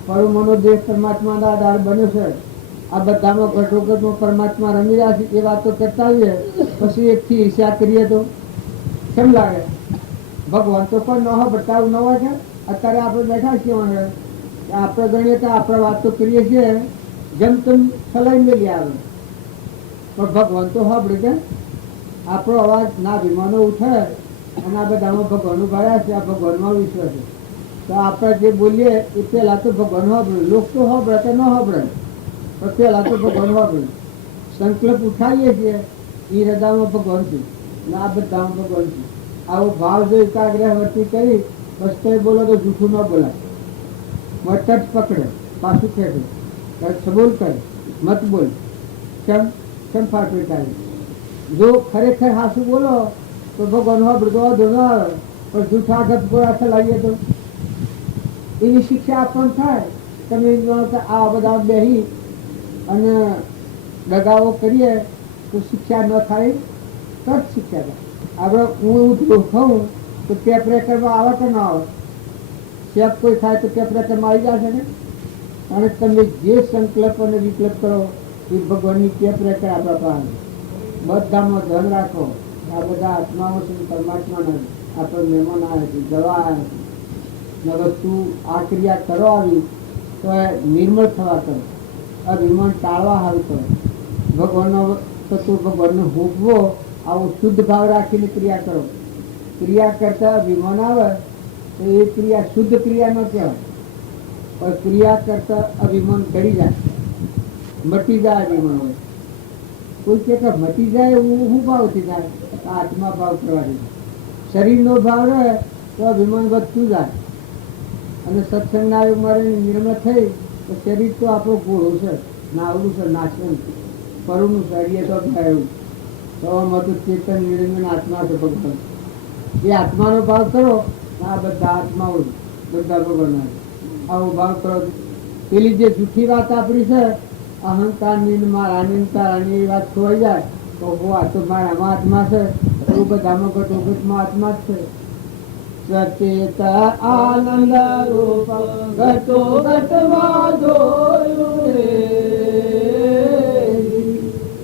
પરમાણુ દેશ પરમાત્માના આધાર બને છે. આ બધામાં ઘટોઘટમાં પરમાત્મા રમી રહ્યા છે એ વાતો કરતા આવીએ પછી એકથી ઈર્ષ્યા કરીએ તો કેમ લાગે? ભગવાન તો પણ ન બતાવું ન હોય છે. અત્યારે આપણે બેઠા છીએ મને આપણે ગણીએ તો આપણે વાતો કરીએ છીએ જેમ તેમ ફલાઈ મેલી આવે પણ ભગવાન તો સાંભળે કે આપણો અવાજ ના વિમાનો ઉઠે અને આ બધામાં ભગવાન ભર્યા છે. આ ભગવાનમાં વિશ્વાસ છે તો આપણે જે બોલીએ એ પહેલાં તો ભગવાન સાંભળે. લોક તો સાંભળે કે ન સાંભળે પણ પહેલાં તો ભગવાન સાંભળે. સંકલ્પ ઉઠાવીએ છીએ એ હૃદયમાં ભગવાન છે ને આ બધામાં ભગવાન છે. આવો ભાવ જો એકાગ્રહ વર્તી કરી બસ તો બોલો તો જૂઠું ન બોલાય. મત જ પકડે પાછું ખેડે સબોલ કરે મત બોલ કેમ કેમ ફાટવી કાઢે. જો ખરેખર હાસું બોલો તો ભગવાન સાંભળતો વાંધો ન આવે પણ જૂઠા ગપ ગોળા ચલાવીએ તો એની શિક્ષા આપણને થાય. તમે આ બધા બેસી અને દગાઓ કરીએ તો શિક્ષા ન થાય તો જ શિક્ષા થાય. આપણે હું ખાઉં તો ટેપ રેકર્ડમાં આવે કે ન આવે? શેપ કોઈ થાય તો ટેપ રેકર્ડમાં આવી જશે ને. અને તમે જે સંકલ્પ અને વિકલ્પ કરો એ ભગવાનની ટેપ રેકર્ડ આપણા પાસે. બધામાં ધ્યાન રાખો. આ બધા આત્માઓ છે પરમાત્માના આપણે મહેમાન આવે છે, દવા આવે છે. વસ્તુ આ ક્રિયા કરો આવી તો નિર્મળ થવા કરો, અભિમાન ટાળવા આવી કરો. ભગવાનનો તત્વ ભગવાનને હોપવો આવો શુદ્ધ ભાવ રાખીને ક્રિયા કરો. ક્રિયા કરતા અભિમાન આવે તો એ ક્રિયા શુદ્ધ ક્રિયા ન કહેવાય. પણ ક્રિયા કરતા અભિમાન કરી જાય, મટી જાય અભિમાન હોય. કોઈ કે મટી જાય એવું શું ભાવથી થાય? આત્મા ભાવ કરવાથી. શરીરનો ભાવ રહે તો અભિમાન વધતું જાય અને સત્સંગના ઉંમરે નિર્મળ થઈ તો શરીર તો આપણું ઘોડું છે, નાવડું છે, નાચવું પરનું શરીર તો થયું તો મતું ચેતન નિરંજન આત્મા છે ભગવાન. એ આત્માનો ભાવ કરો. આ બધા આત્માઓ બધા ભગવાન આવો ભાવ કરો. પેલી જે જૂઠી વાત આપણી છે અહંકારની મારાની તારાની વાત ખોવાઈ જાય તો આ તો મારામાં આત્મા છે એવું બધામાં ઘટોઘટમાં આત્મા જ છે. સચેત આનંદ રૂપ ઘટો ઘટમાં જોયું રે,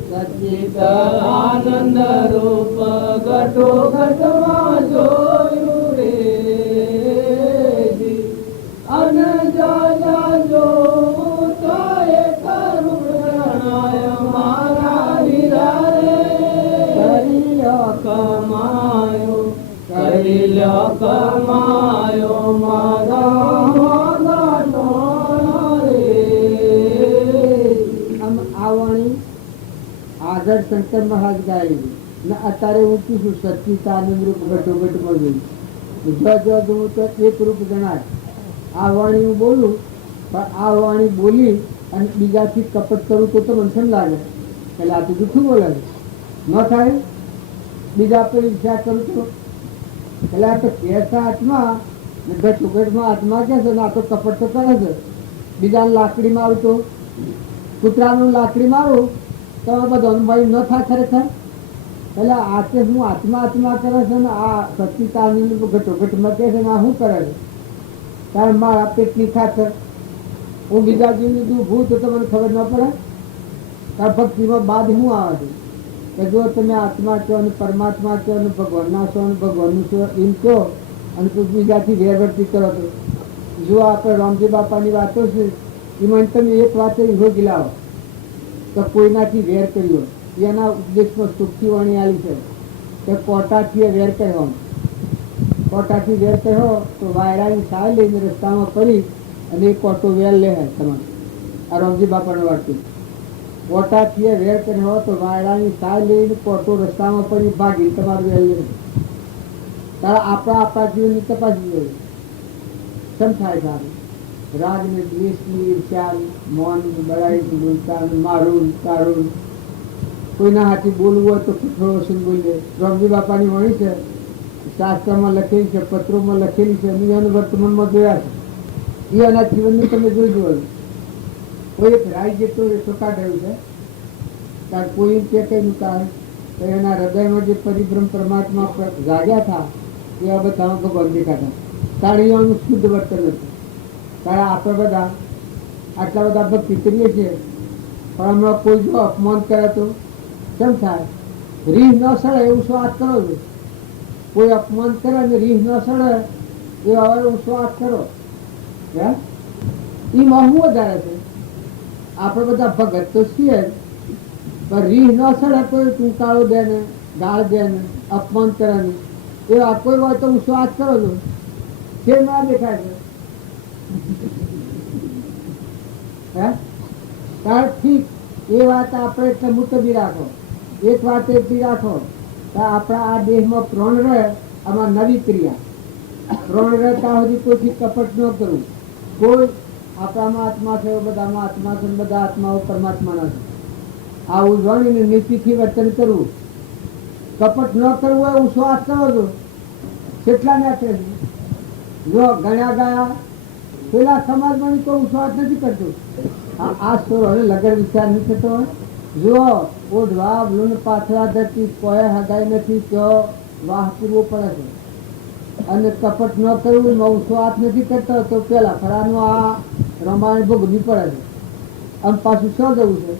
સચેત આનંદ રૂપ ઘટો ઘટમાં જોયું રે. અન જા જો તો એ કરુણ પ્રણય મારા વીરા રે. કરી કમાયો કરી કમાયો મારા રે. આમ આ વાણી આદર શંકર મહારાજ ગાયેલી ને અત્યારે હું શું છું સચ્ચિદાનંદ રૂપ ઘટોઘટમાં જોયું. જો હું તો એક રૂપ ગણાય. આ વાણી હું બોલું પણ આ વાણી બોલી અને બીજાથી કપટ કરું તો મને કેમ લાગે? એટલે આ તો જૂઠું બોલે ન થાય. બીજા પર ઈચ્છા કરું તો એટલે આ તો કહેતા આત્મા ને ઘટોઘટમાં આત્મા કહે છે ને આ તો કપટ તો કરે છે. બીજાને લાકડી મારું તો કૂતરાનું લાકડી મારું તો આ બધો અનુભવ ન થાય ખરેખર. એટલે આ તે હું આત્મા આત્મા કરે છે ને આ સચિતાનંદ ઘટોઘટમાં કે છે ને આ શું કરે છે? કારણ મારા પેટની ખાતર હું બીજા જીવનું દુઃખ ભૂત તો મને ખબર ન પડે. કારણ ભક્તિમાં બાદ શું આવે છે કે જો તમે આત્મા છો અને પરમાત્મા છો અને ભગવાનના છો અને ભગવાનનું છો એમ કહો અને તું બીજાથી વેરવર્તી કરો તો જો આપણે રામજી બાપાની વાતો છે એમાં તમે એક વાત રોજ લાવો તો કોઈનાથી વેર કર્યો એના ઉપદેશમાં સુખી વાણી આવી છે કે કોટાથી વેર કહેવાનો. કોટાથી વેર કહો તો વાયરાની સાય લઈને રસ્તામાં પડી અને એ કોટો વેર લે તમારે. આ રામજી બાપાને વાંચતું કોટાથી વેર કહો તો વાયરાની સાય લઈને કોટો રસ્તામાં પડી ભાગી તમારું વેર લે. તારા આપણા જીવનની તપાસી જોઈએ કેમ થાય સારું રાગ ને દ્વેષની ઈર્ષ્યા મૌન બળાઈ બોલતા મારું તારું કોઈના હાથી બોલવું હોય તો કુઠરો વસૂલ બોલે. રામજી બાપાની વાણી છે શાસ્ત્રમાં લખેલી છે, પત્રોમાં લખેલી છે અને એનું વર્તમાનમાં જોયા છે. એ એના જીવનનું તમે જોઈ જોયું. કોઈ એક રાય જેટલું એ કાઢ્યું છે કારણ કોઈ કે કઈ કારણ તો એના હૃદયમાં જે પરિભ્રમ પરમાત્મા જાગ્યા હતા એવા બધામાં ભગવાન દેખાતા. કારણ એનું શુદ્ધ વર્તન હતું. કારણ આપણે બધા આટલા બધા ભક્તિ કરીએ છીએ પણ હમણાં કોઈ જો અપમાન કરે તો કેમ થાય? રીહ ન સળે એવું સ્વાદ કરો છો. કોઈ અપમાન કરે ને રીહ ન સળે એ હવે એવું સ્વાદ કરો. એમાં શું વધારે છે? આપણે બધા ભગત તો છીએ પણ રીહ ન સળે કોઈ ટૂંકાળો દે ને ગાળ દે ને અપમાન કરે ને એવા કોઈ હોય તો હું સ્વાદ કરો છો. કેમ ના દેખાય છે? કારણ ઠીક એ વાત આપણે એટલે મુતબી રાખો. એક વાત એટલી રાખો કે આપણા આ દેહમાં પ્રાણ રહે આમાં નવી ક્રિયા પ્રાણ રહે ત્યાં સુધી કોઈથી કપટ ન કરવું. કોઈ આપણામાં આત્મા છે બધામાં આત્મા છે બધા આત્માઓ પરમાત્માના છે આવું જાણીને નીતિથી વર્તન કરવું. કપટ ન કરવું હોય હું શ્વાસ કરો છો કેટલા ને છે જો ગણ્યા ગયા પેલા સમાજમાં તો હું શ્વાસ નથી કરતો. આ સ્વરો હવે લગર વિચાર નથી થતો. જો ઓઢવા લુણ પાથરા ધરતી કોઈ હગાઈ નથી તો વાહ પૂરવો પડે છે અને કપટ ન કરવું હું શ્વાસ નથી કરતો તો પેલા ફરાનું આ રમાયણ ભોગવવી પડે છે. આમ પાછું શું જવું છે?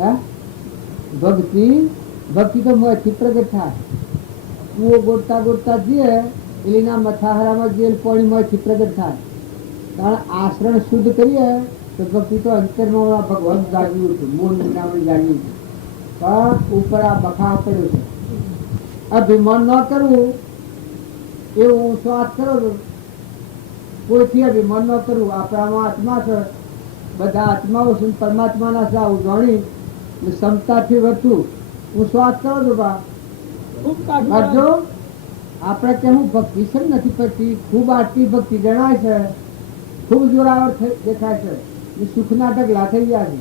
હે ભક્તિ તો મોંથી પ્રગટ થાય. કૂવો ગોળતા ગોળતા જઈએ એના મથાહરામાં જે પાણી મોંથી પ્રગટ થાય. કારણ આચરણ શુદ્ધ કરીએ તો ભક્તિ તો અંતરમાં ભગવાન જાગ્યું હતું મૂળ નિરામણ જાગ્યું હતું. પણ ઉપર આ બખા પડ્યો છે. અભિમાન ન કરવું એવું હું શ્વાસ કરો છું. કોઈથી અભિમાન ન કરવું. આપણામાં આત્મા છે બધા આત્માઓ છે પરમાત્માના છે આવું જાણી ક્ષમતાથી વર્તું હું શ્વાસ કરો છું. જો આપણે કેવું ભક્તિ છે નથી પડતી ખૂબ આટલી ભક્તિ જણાય છે ખૂબ જોરાવર દેખાય છે એ સુખના ઢગલા થઈ ગયા છે.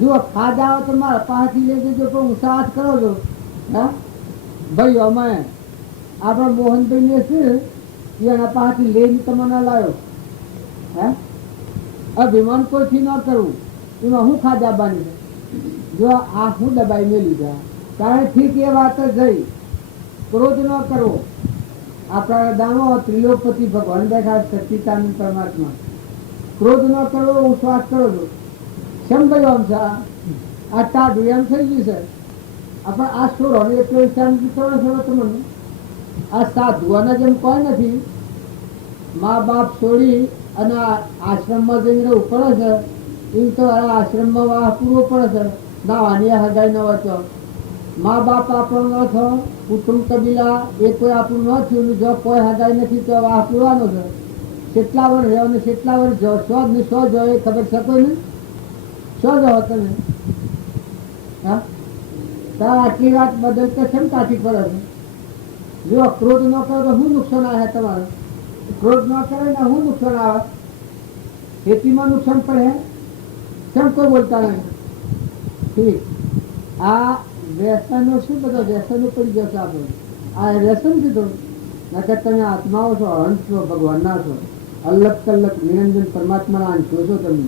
જો ખાદ આવો તો મારા પાસેથી લઈ જજો પણ હું સાથ કરો છો. હા ભાઈ અમે આપણા મોહનભાઈ ને છે એના પાસેથી લઈને તમને લાવ્યો. હે અભિમાન કોઈથી ન કરવું. એમાં હું ખાધા બાની જો આ હું દબાઈ મેલી ગયા કારણ ઠીક એ વાત જ જઈ. ક્રોધ ન કરવો. આપણા દાનો ત્રિલોકપતિ ભગવાન બેઠા સચ્ચિદાનંદ પરમાત્મા. ક્રોધ ન કરવો હું શ્વાસ કરો છો. કેમ ભાઈ આમ છે આ ટાઢું એમ થઈ ગયું છે. આપણે આ છોડો ને એટલો શાંતિ કરો છો તમને. આ સાધુઓના જેમ કોઈ નથી. મા બાપ છોડી અને આશ્રમમાં જઈને રહેવું પડે છે. એમ તો આ આશ્રમમાં વાહ પૂરવો પડે છે. નાવાની હગાઈ ન વચો મા બાપ આપણો ન થયો કુટુંબ કબીલા એ કોઈ આપણું ન થયું. જો કોઈ હગાઈ નથી તો વાહ પૂરવાનો છે. કેટલા વર્ષ રહ્યો ને કેટલા વર્ષ જો શો જ ને શો જો એ ખબર છે કોઈ ને શો જો તમે. હા તાર આટલી વાત બદલ તો કેમ કાઢી પડે છે? જો ક્રોધ ન કરો તો શું નુકસાન આવે તમારે? ક્રોધ ન કરે ને શું નુકસાન આવે? ખેતીમાં નુકસાન પડે કેમ કોઈ બોલતા નહીં? ઠીક આ વ્યસનો શું બધો વ્યસનો પડી જશે આપણે. આ વ્યસન કીધું નકર તમે આત્માઓ છો હંસ છો ભગવાનના છો અલ્લગ કલ્લક નિરંજન પરમાત્માના અંશો છો તમે.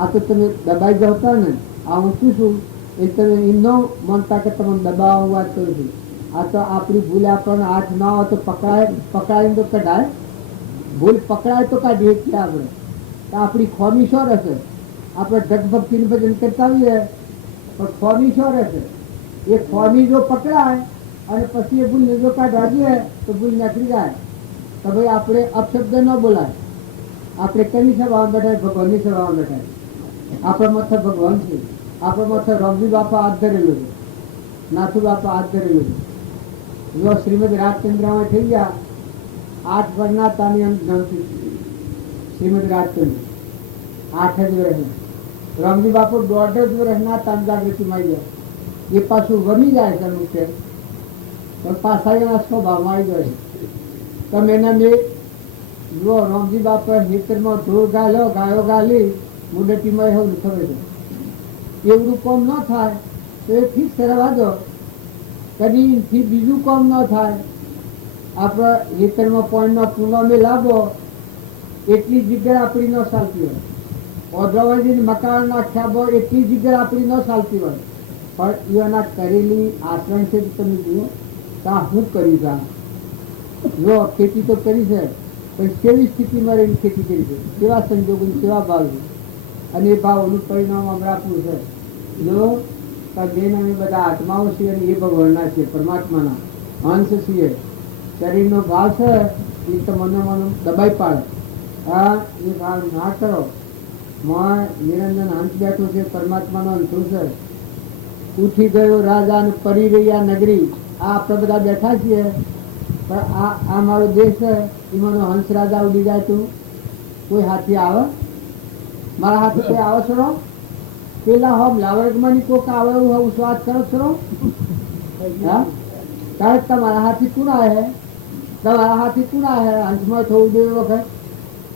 આ તો તમે દબાઈ જતા ને આ હું શું છું એ તમે એમ ન માનતા કે તમે દબાવવા વાત કરું છું. આ તો આપણી ભૂલ આપણને હાથ ના હોય તો પકડાય તો કઢાય. ભૂલ પકડાય તો કાઢીએ છીએ આપણે. તો આપણી ખોમી શું રહેશે? આપણે જગભક્તિનું ભજન કરતા હોઈએ પણ ખોમી શું રહેશે? એ ખોમી જો પકડાય અને પછી એ ભૂલને જો કાઢવા દઈએ તો ભૂલ નીકળી જાય. તો ભાઈ આપણે અપશબ્દ ન બોલાય. આપણે કેની સભામાં બેઠાય? ભગવાનની સભામાં બેઠાય. આપણા માથે ભગવાન છે. આપણા માથે રમજી બાપા હાથ ધરેલો છે, નાથુ બાપા હાથ ધરેલો છે. જો શ્રીમદ રાજચંદ્રમાં થઈ ગયા 8 વર્ષના તાની નામથી શ્રીમદ રાજચંદ્ર 8 જ વર્ષના. રમજી બાપુ 1.5 જ વર્ષના તાન જાગૃતિમાં આવી ગયા. એ પાછું વમી જાય છે મુખ્ય પણ પાછા એના સ્વભાવમાં આવી જાય છે. તમે એના મેં જો રમજી બાપા હેતરમાં ઢોર ગાયો ગાલી મુંડટીમાં એવું ખબર છે. એવડું કામ ન થાય તો એ ફિક્સ રહેવા દો. કદીથી બીજું કામ ન થાય. આપણે હેતરમાં પોઈન્ટનો પૂર્ણમે લાભો એટલી જગ્યા આપણી ન ચાલતી હોય. ઓદ્રવાજી મકાન નાખ્યા બો એટલી જગ્યા આપણી ન ચાલતી હોય. પણ એના કરેલી આચરણ છે તમે જુઓ ત્યાં હું કરી જા જો ખેતી તો કરી છે પણ કેવી સ્થિતિમાં રહીને ખેતી કરી છે, કેવા સંજોગો કેવા ભાવ છે અને એ ભાવનું પરિણામ હમણાં આપવું છે. જો બેન અમે બધા આત્માઓ છીએ અને એ ભગવાનના છીએ, પરમાત્માના અંશ છીએ. શરીરનો ભાવ છે એ તો મને દબાઈ પાડે. હા એ ભાવ ના કરો. નિરંજન હંસ બેઠો છે, પરમાત્માનો અંશો છે. ઉઠી ગયો રાજા ને પરી રહ્યા નગરી. આ આપણે બધા બેઠા છીએ પણ આ મારો દેશ છે એમાંનો હંસ રાજા ઉડી જાય તો કોઈ હાથી આવે? મારા હાથી કોઈ આવે છો? પેલા હોમ લાવર્ગમાં કોક આવે એવું હું સ્વાદ કરો છો? હા કારણ તમારા હાથી કોણ આવે? તમારા હાથી કોણ આવે? હંસમાં થવું જોઈએ વખત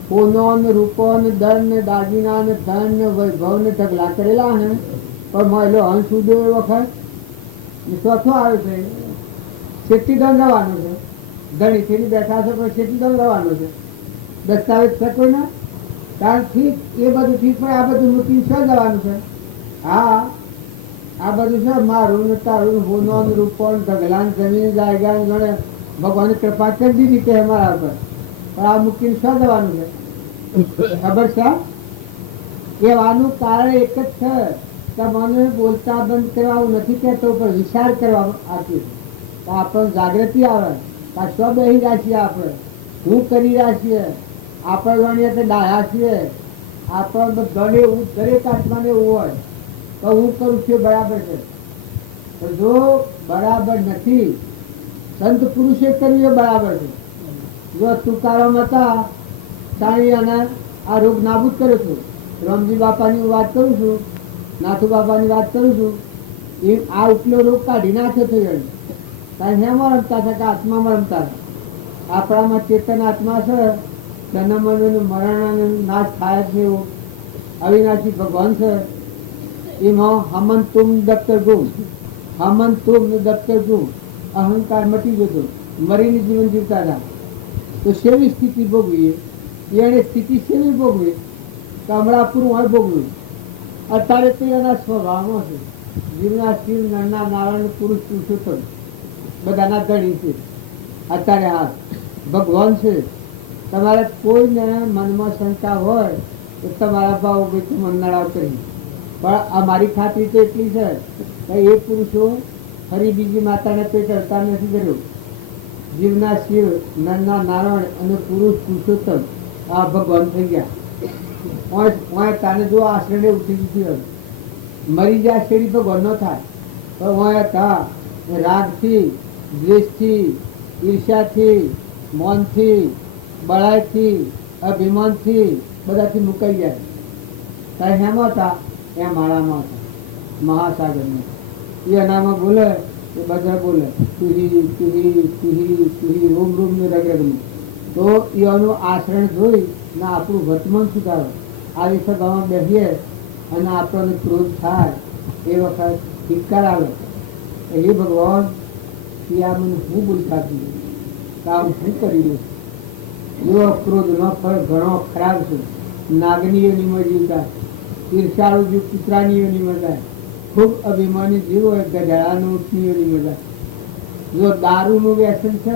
સોનો ને રૂપો ને દળ ને દાગીના ને ધન ને વૈભવ ને ઢગલા કરેલા ને પણ મહિલો હંસ ઉડ્યો એ વખત ચોથો આવે છે શેઠી દળ રવાનો છે. ધણી થઈને બેઠા છે પણ શેઠી દળ રવાનો છે. દસ્તાવેજ છે કોઈ ને? કારણ ઠીક એ બધું ઠીક પણ આ બધું મૂકી શું જવાનું છે? હા આ બધું છે મારું ને તારું હોનો ને રૂપો ને ઢગલા ને જમીન જાયગા ગણે ભગવાનની કૃપા કરી દીધી કે અમારા ઉપર પણ આ મૂકીને શું જવાનું છે? ખબર છે? કહેવાનું કારણ એક જ છે કે મને બોલતા બંધ કરવા હું નથી કહેતો પણ વિચાર કરવા આપ્યું. તો આપણને જાગૃતિ આવે આ સ્વ બેસી રહ્યા છીએ આપણે હું કરી રહ્યા છીએ. આપણે ગણીએ તો ડાયા છીએ. આપણે ગણે એવું દરેક આત્માને એવું હોય તો હું કરું છું બરાબર છે. જો બરાબર નથી સંત પુરુષે કર્યું એ બરાબર છે. જો તુકારામ હતા તાણી અને આ રોગ નાબૂદ કર્યો છું. રામજી બાપાની વાત કરું છું, નાથુ બાપાની વાત કરું છું. એ આ ઉપલો રોગ કાઢી નાખ્યો છે. કારણ હેમાં રમતા હતા કે આત્મામાં રમતા હતા. આપણામાં ચેતન આત્મા છે. જન્મ મરણ નાશ થાય છે એવું અવિનાશી ભગવાન છે. એમાં હમન તુમ દફતર ગુમ, હમન તુમ દફતર ગુમ અહંકાર મટી જતો મરીને જીવન જીવતા હતા. તો સેવી સ્થિતિ ભોગવીએ એને સ્થિતિ સેવી ભોગવી તો હમણાં પૂરું હોય ભોગવ્યું. અત્યારે તો એના સ્વભાવમાં છે. જીવના શિવ નરના નારાયણ પુરુષ પુરુષોત્તમ બધાના ધણી છે. અત્યારે હાથ ભગવાન છે. તમારે કોઈને મનમાં શંકા હોય તો તમારા ભાવ ભાઈ મન નડાવ કરી. પણ આ મારી ખાતરી તો એટલી છે કે એ પુરુષો ફરી બીજી માતાને પેટ અડતા નથી કર્યું. જીવના શિવ નરના નારાયણ અને પુરુષ પુરુષોત્તમ આ ભગવાન થઈ ગયા. તાને જો આશ્રય ઉઠી દીધી હોય મરી જાય શેરી ભગવાન ન થાય પણ હોય હતા રાગથી દ્વેષથી ઈર્ષ્યાથી મૌનથી બળાઈથી અભિમાનથી બધાથી મુકાઈ જાય. ત્યારે હેમાં હતા એ માળામાં હતા મહાસાગરમાં. એ અનામાં બોલે એ બધા બોલે તુહી તુહી તુહી તુહી રૂમ રૂમ ને રગરગનું. તો એનું આચરણ જોઈ ને આપણું વર્તમાન સુધારો. આવી સભામાં બેસીએ અને આપણને ક્રોધ થાય એ વખત ધિક્કાર આવે એ ભગવાન એ આ મને હું બોલતા કામ હું કરી દઉં. એવો ક્રોધ ન ફળ ઘણો ખરાબ છે. નાગનીઓ નિમળ જીવતા ઈર્ષાળુ જે કૂતરાનીઓ નિમળ જાય ખૂબ અભિમાની જીવ હોય ગધેડાનું ઊંટનીઓની મજા. જો દારૂનું વ્યસન છે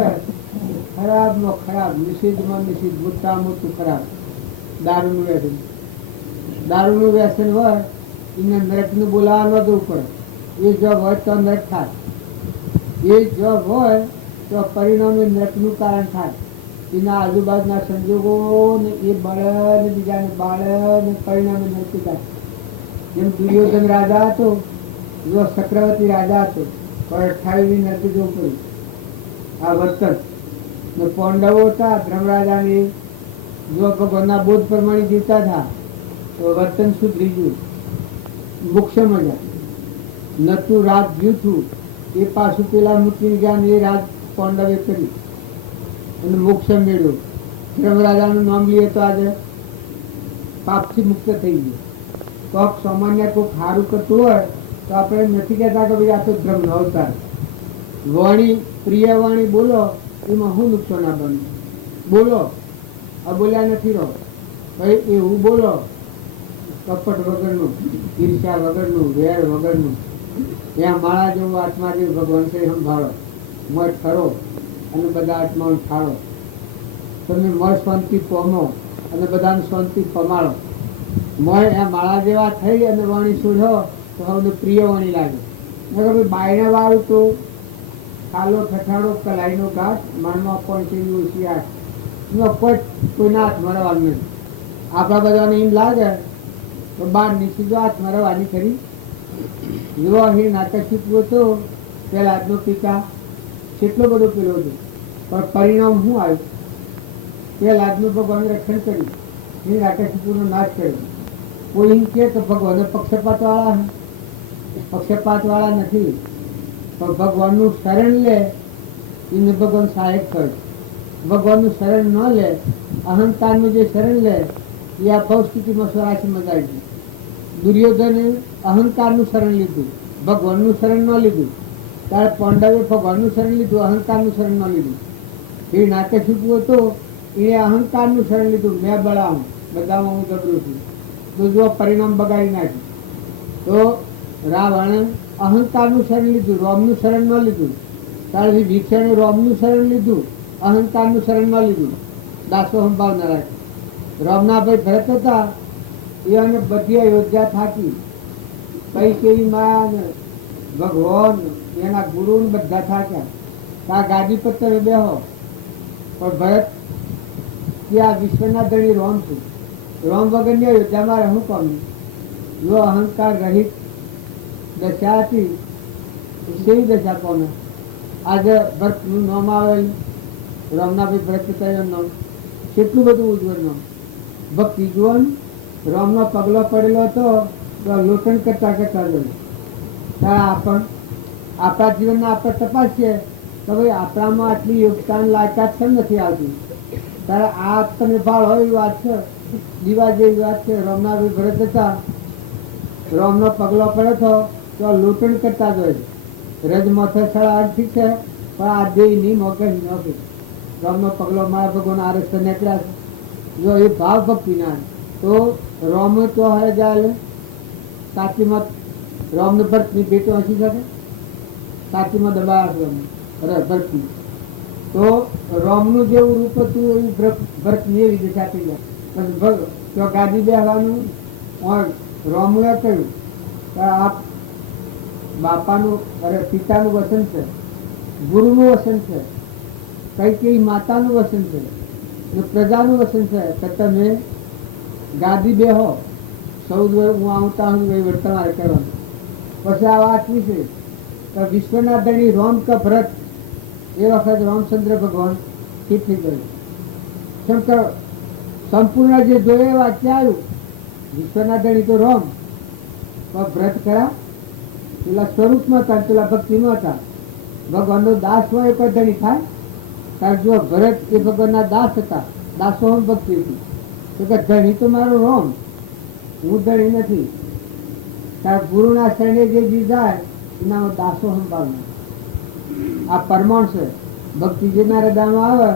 ખરાબમાં ખરાબ, નિષિદ્ધમાં નિષિદ્ધ, મોટામાં મોટું ખરાબ દારૂનું વ્યસન. દારૂનું વ્યસન હોય એને નરકને બોલાવવા ન જવું પડે. એ જોબ હોય તો નરક થાય, એ જોબ હોય તો પરિણામે નરકનું કારણ થાય. એના આજુબાજુના સંજોગો ને એ બળે ને બીજાને બાળે ને પરિણામે નરકી થાય. જેમ દુર્યોધન રાજા હતો, જો ચક્રવર્તી રાજા હતો પણ 28 નરકી જવું પડ્યું આ વર્તન. ને પાંડવો હતા ધર્મરાજાની જો ભગવાનના બોધ પ્રમાણે જીવતા હતા તો વર્તન સુધરી ગયું, મોક્ષમાં જાય. નતું રાજ જીવતું એ પાછું પેલા મૂકીને ગયા એ રાજ પાંડવે કરી અને મોક્ષ મેળવ્યો. ધર્મરાજાનું નામ લઈએ તો આજે પાપથી મુક્ત થઈ ગયું. કોઈક સામાન્ય કોઈક સારું કરતું હોય તો આપણે નથી કહેતા કે ભાઈ આ તો ધર્મનો અવતાર. વાણી પ્રિય વાણી બોલો એમાં શું નુકસાન આ બને? બોલો, અબોલ્યા નથી રહો ભાઈ, એવું બોલો કપટ વગરનું, ઈર્ષ્યા વગરનું, વેર વગરનું. ત્યાં માળા જેવું આત્મા જેવું ભગવાન છે સંભાળો, મત ખરો અને બધા આત્માઓ ઠાળો. તમે મળ શાંતિ પામો અને બધાને શાંતિ પમાડો. મળ એ માળા જેવા થઈ અને વાણી છોડો તો હવે પ્રિય વાણી લાગે. ભાઈ બાયણા વાળું તો ખાલો ઠઠાડો કલાઈનો ઘાટ મનમાં પણ કેવી હોશિયાર એમાં કોઈના હાથમાં રવાનું નથી. આપણા બધાને એમ લાગે તો બહાર નીચે જો હાથમાં રવાની ખરી. જો અહીં નાટક શીખવું તો પેલા આજનો પિતા કેટલો બધો પેલો હતો પણ પરિણામ શું આવ્યું? પેલા આજનું ભગવાન રક્ષણ કર્યું, એ નાટક શીખવાનો નાશ કર્યો. કોઈ એમ કે ભગવાન પક્ષપાત વાળા નથી, પણ ભગવાનનું શરણ લે એને ભગવાન સહાયક કરે. ભગવાનનું શરણ ન લે, અહંકારનું જે શરણ લે એ આ ભવસ્થિતિમાં સ્વરાશીમાં જાય છે. દુર્યોધને અહંકારનું શરણ લીધું, ભગવાનનું શરણ ન લીધું. ત્યારે પાંડવે ભગવાનનું શરણ લીધું, અહંકારનું શરણ ન લીધું. એ નાટક શીખવું હતું એને અહંકારનું શરણ લીધું, મેં બળાવું બધામાં હું જબરું છું. તો જો પરિણામ બગાડી નાખ્યું. તો રાવણ અહંકારનું શરણ લીધું, રોમનું શરણ ન લીધું. ત્યારે ભીક્ષણે રોમનું શરણ લીધું, અહંકારનું શરણ ન લીધું. દાસો સંભાવના રાખી. રોમના ભાઈ ભરત હતા એ અને બધી અયોધ્યા થાકી, કઈ કેવી માં ભગવાન એના ગુરુ બધા થાક્યા. આ ગાદી પર તમે બેહો પણ ભરત કે આ વિશ્વના ધણી રોમ છું, રોમ વગરની અયોધ્યામાં રહું પામ્યું. જો અહંકાર રહિત દશા હતી સેવી દશા પામે. આજે ભરતનું નામ આવેલ રામનાભાઈ ભરત પિતાનું નામ કેટલું બધું ઉજ્જવળ નામ. ભક્તિ જુઓન રામનો પગલો પડેલો હતો તો લોટન કરતા કરતા જોયું. ત્યારે આપણા જીવનના આપણે તપાસીએ તો ભાઈ આપણામાં આટલી યોગદાન લાયકાત કેમ નથી આવતી. ત્યારે આ તમે ભાળ હોય એવી વાત છે, દીવા જેવી વાત છે. રામનાભાઈ ભરત હતા, રામનો પગલો પડ્યો હતો તો લૂંટણ કરતા જોઈએ. રજ માથે સળા ઠીક છે પણ આ દેહની મોકે નહોતી. રામનો પગલો મારા ભગવાન આ રસ્તે નીકળ્યા છે. જો એ ભાવ ભક્તિ ના તો રોમ તો હરે જાય સાચીમાં રોમને ભરતની ભેટો હસી શકે. સાચીમાં દબાયા ભરતની તો રોમનું જેવું રૂપ હતું એવું ભરતની એવી દિશા થઈ જાય. તો ગાદી બેહવાનું રોમુએ કહ્યું કે આ બાપાનું પિતાનું વસન છે, ગુરુનું વસન છે, કઈ કઈ માતાનું વસન છે, પ્રજાનું વસન છે કે તમે ગાદી બેહો, 14 વર્ષ હું આવતા હું વહીવટ તમારે કરવાનું. પછી આ વાત વિશે તો વિશ્વના ધણી રોમ કે ભરત એ વખત રામચંદ્ર ભગવાન ઠીક થઈ ગયું. કેમ કે સંપૂર્ણ જે જોઈએ વાક્ય આવ્યું વિશ્વના ધણી તો રોમ, પણ ભરત ખરા પેલા સ્વરૂપમાં હતા, પેલા ભક્તિમાં હતા. ભગવાનનો દાસ હોય કોઈ ધણી થાય. કારણ જો ભરત એ ભગવાનના દાસ હતા, દાસોહમ ભક્તિ હતી. તો કે ધણી તો મારો રોમ, હું ધણી નથી. કારણ ગુરુના શરણે જે જી જાય એનામાં દાસોહમ ભાવના. આ પરમાણ છે. ભક્તિ જેના હૃદયમાં આવે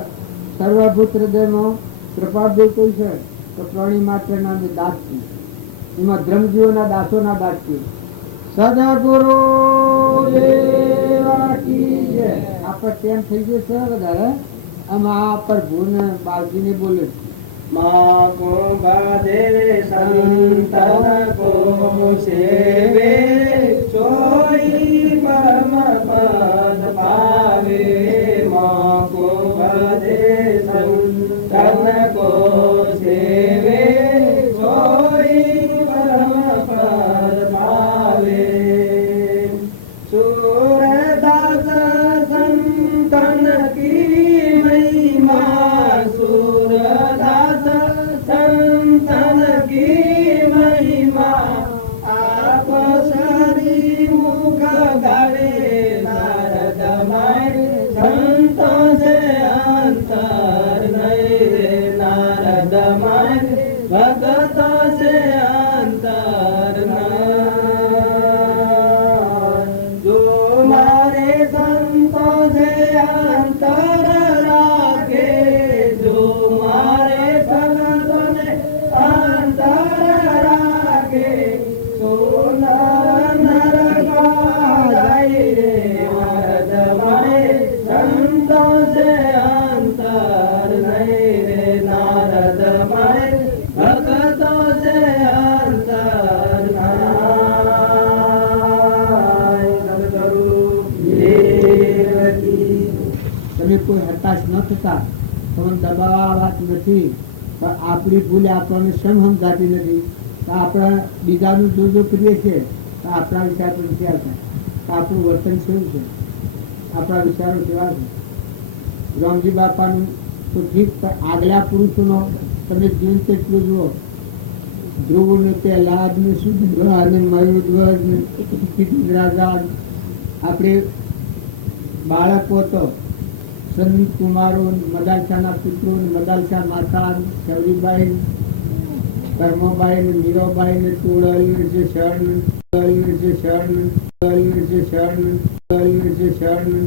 સર્વભૂત હૃદયમાં કૃપાદેવ કોઈ છે તો પ્રાણી માત્રના દાસ છે. એમાં ધર્મજીવોના દાસોના દાસ છે. સદગુરુ દેવા કી જય. આ પર ટેમ થઈ ગયો છે વધારે. આમાં આ પર ભૂન બાળકીને બોલે माँ को बाधे संतन को सेवे सोई परम पद पावे माँ को बाधे संतन को सेवे सोई परम पद पावे सूरदास संतन की महिमा सूरदास संतन की महिमा आप सरी मुख गावे नारद मारे संतों से अंतर नहीं रे नारद मारे भगतों से अंतर नहीं जो मारे संतों से अंतर राखे जो मारे संतों से अंतर राखे सोनर नर का जाई रे नारद मारे संतों से अंतर नहीं रे नारद मारे भगतों से अंतर नहीं सद्गुरु देव की તમે કોઈ હતાશ ન થતા તમને દબાવાત નથી પણ આપણી ભૂલ આપણને શેમ સમજાતી નથી તો આપણા બીજાનું જો કરીએ છીએ તો આપણા વિચાર પર વિચાર થાય તો આપણું વર્તન કેવું છે આપણા વિચારો કેવા છે રામજી બાપાનું તો ઠીક પણ આગલા પુરુષોનો તમે જીવન તેટલું જુઓ ધ્રુવ ને પ્રહલાદ ને સુધ્રા ને મયુરધ્વજ ને રાજા આપણે બાળકો તો સંત કુમારો મદાલસાના પુત્રો મદાલસા માતા શૌરીબાઈ કર્મબાઈ ને મીરાબાઈ ને તુળલ જે શરણ જે શરણ જે શરણ જે શરણ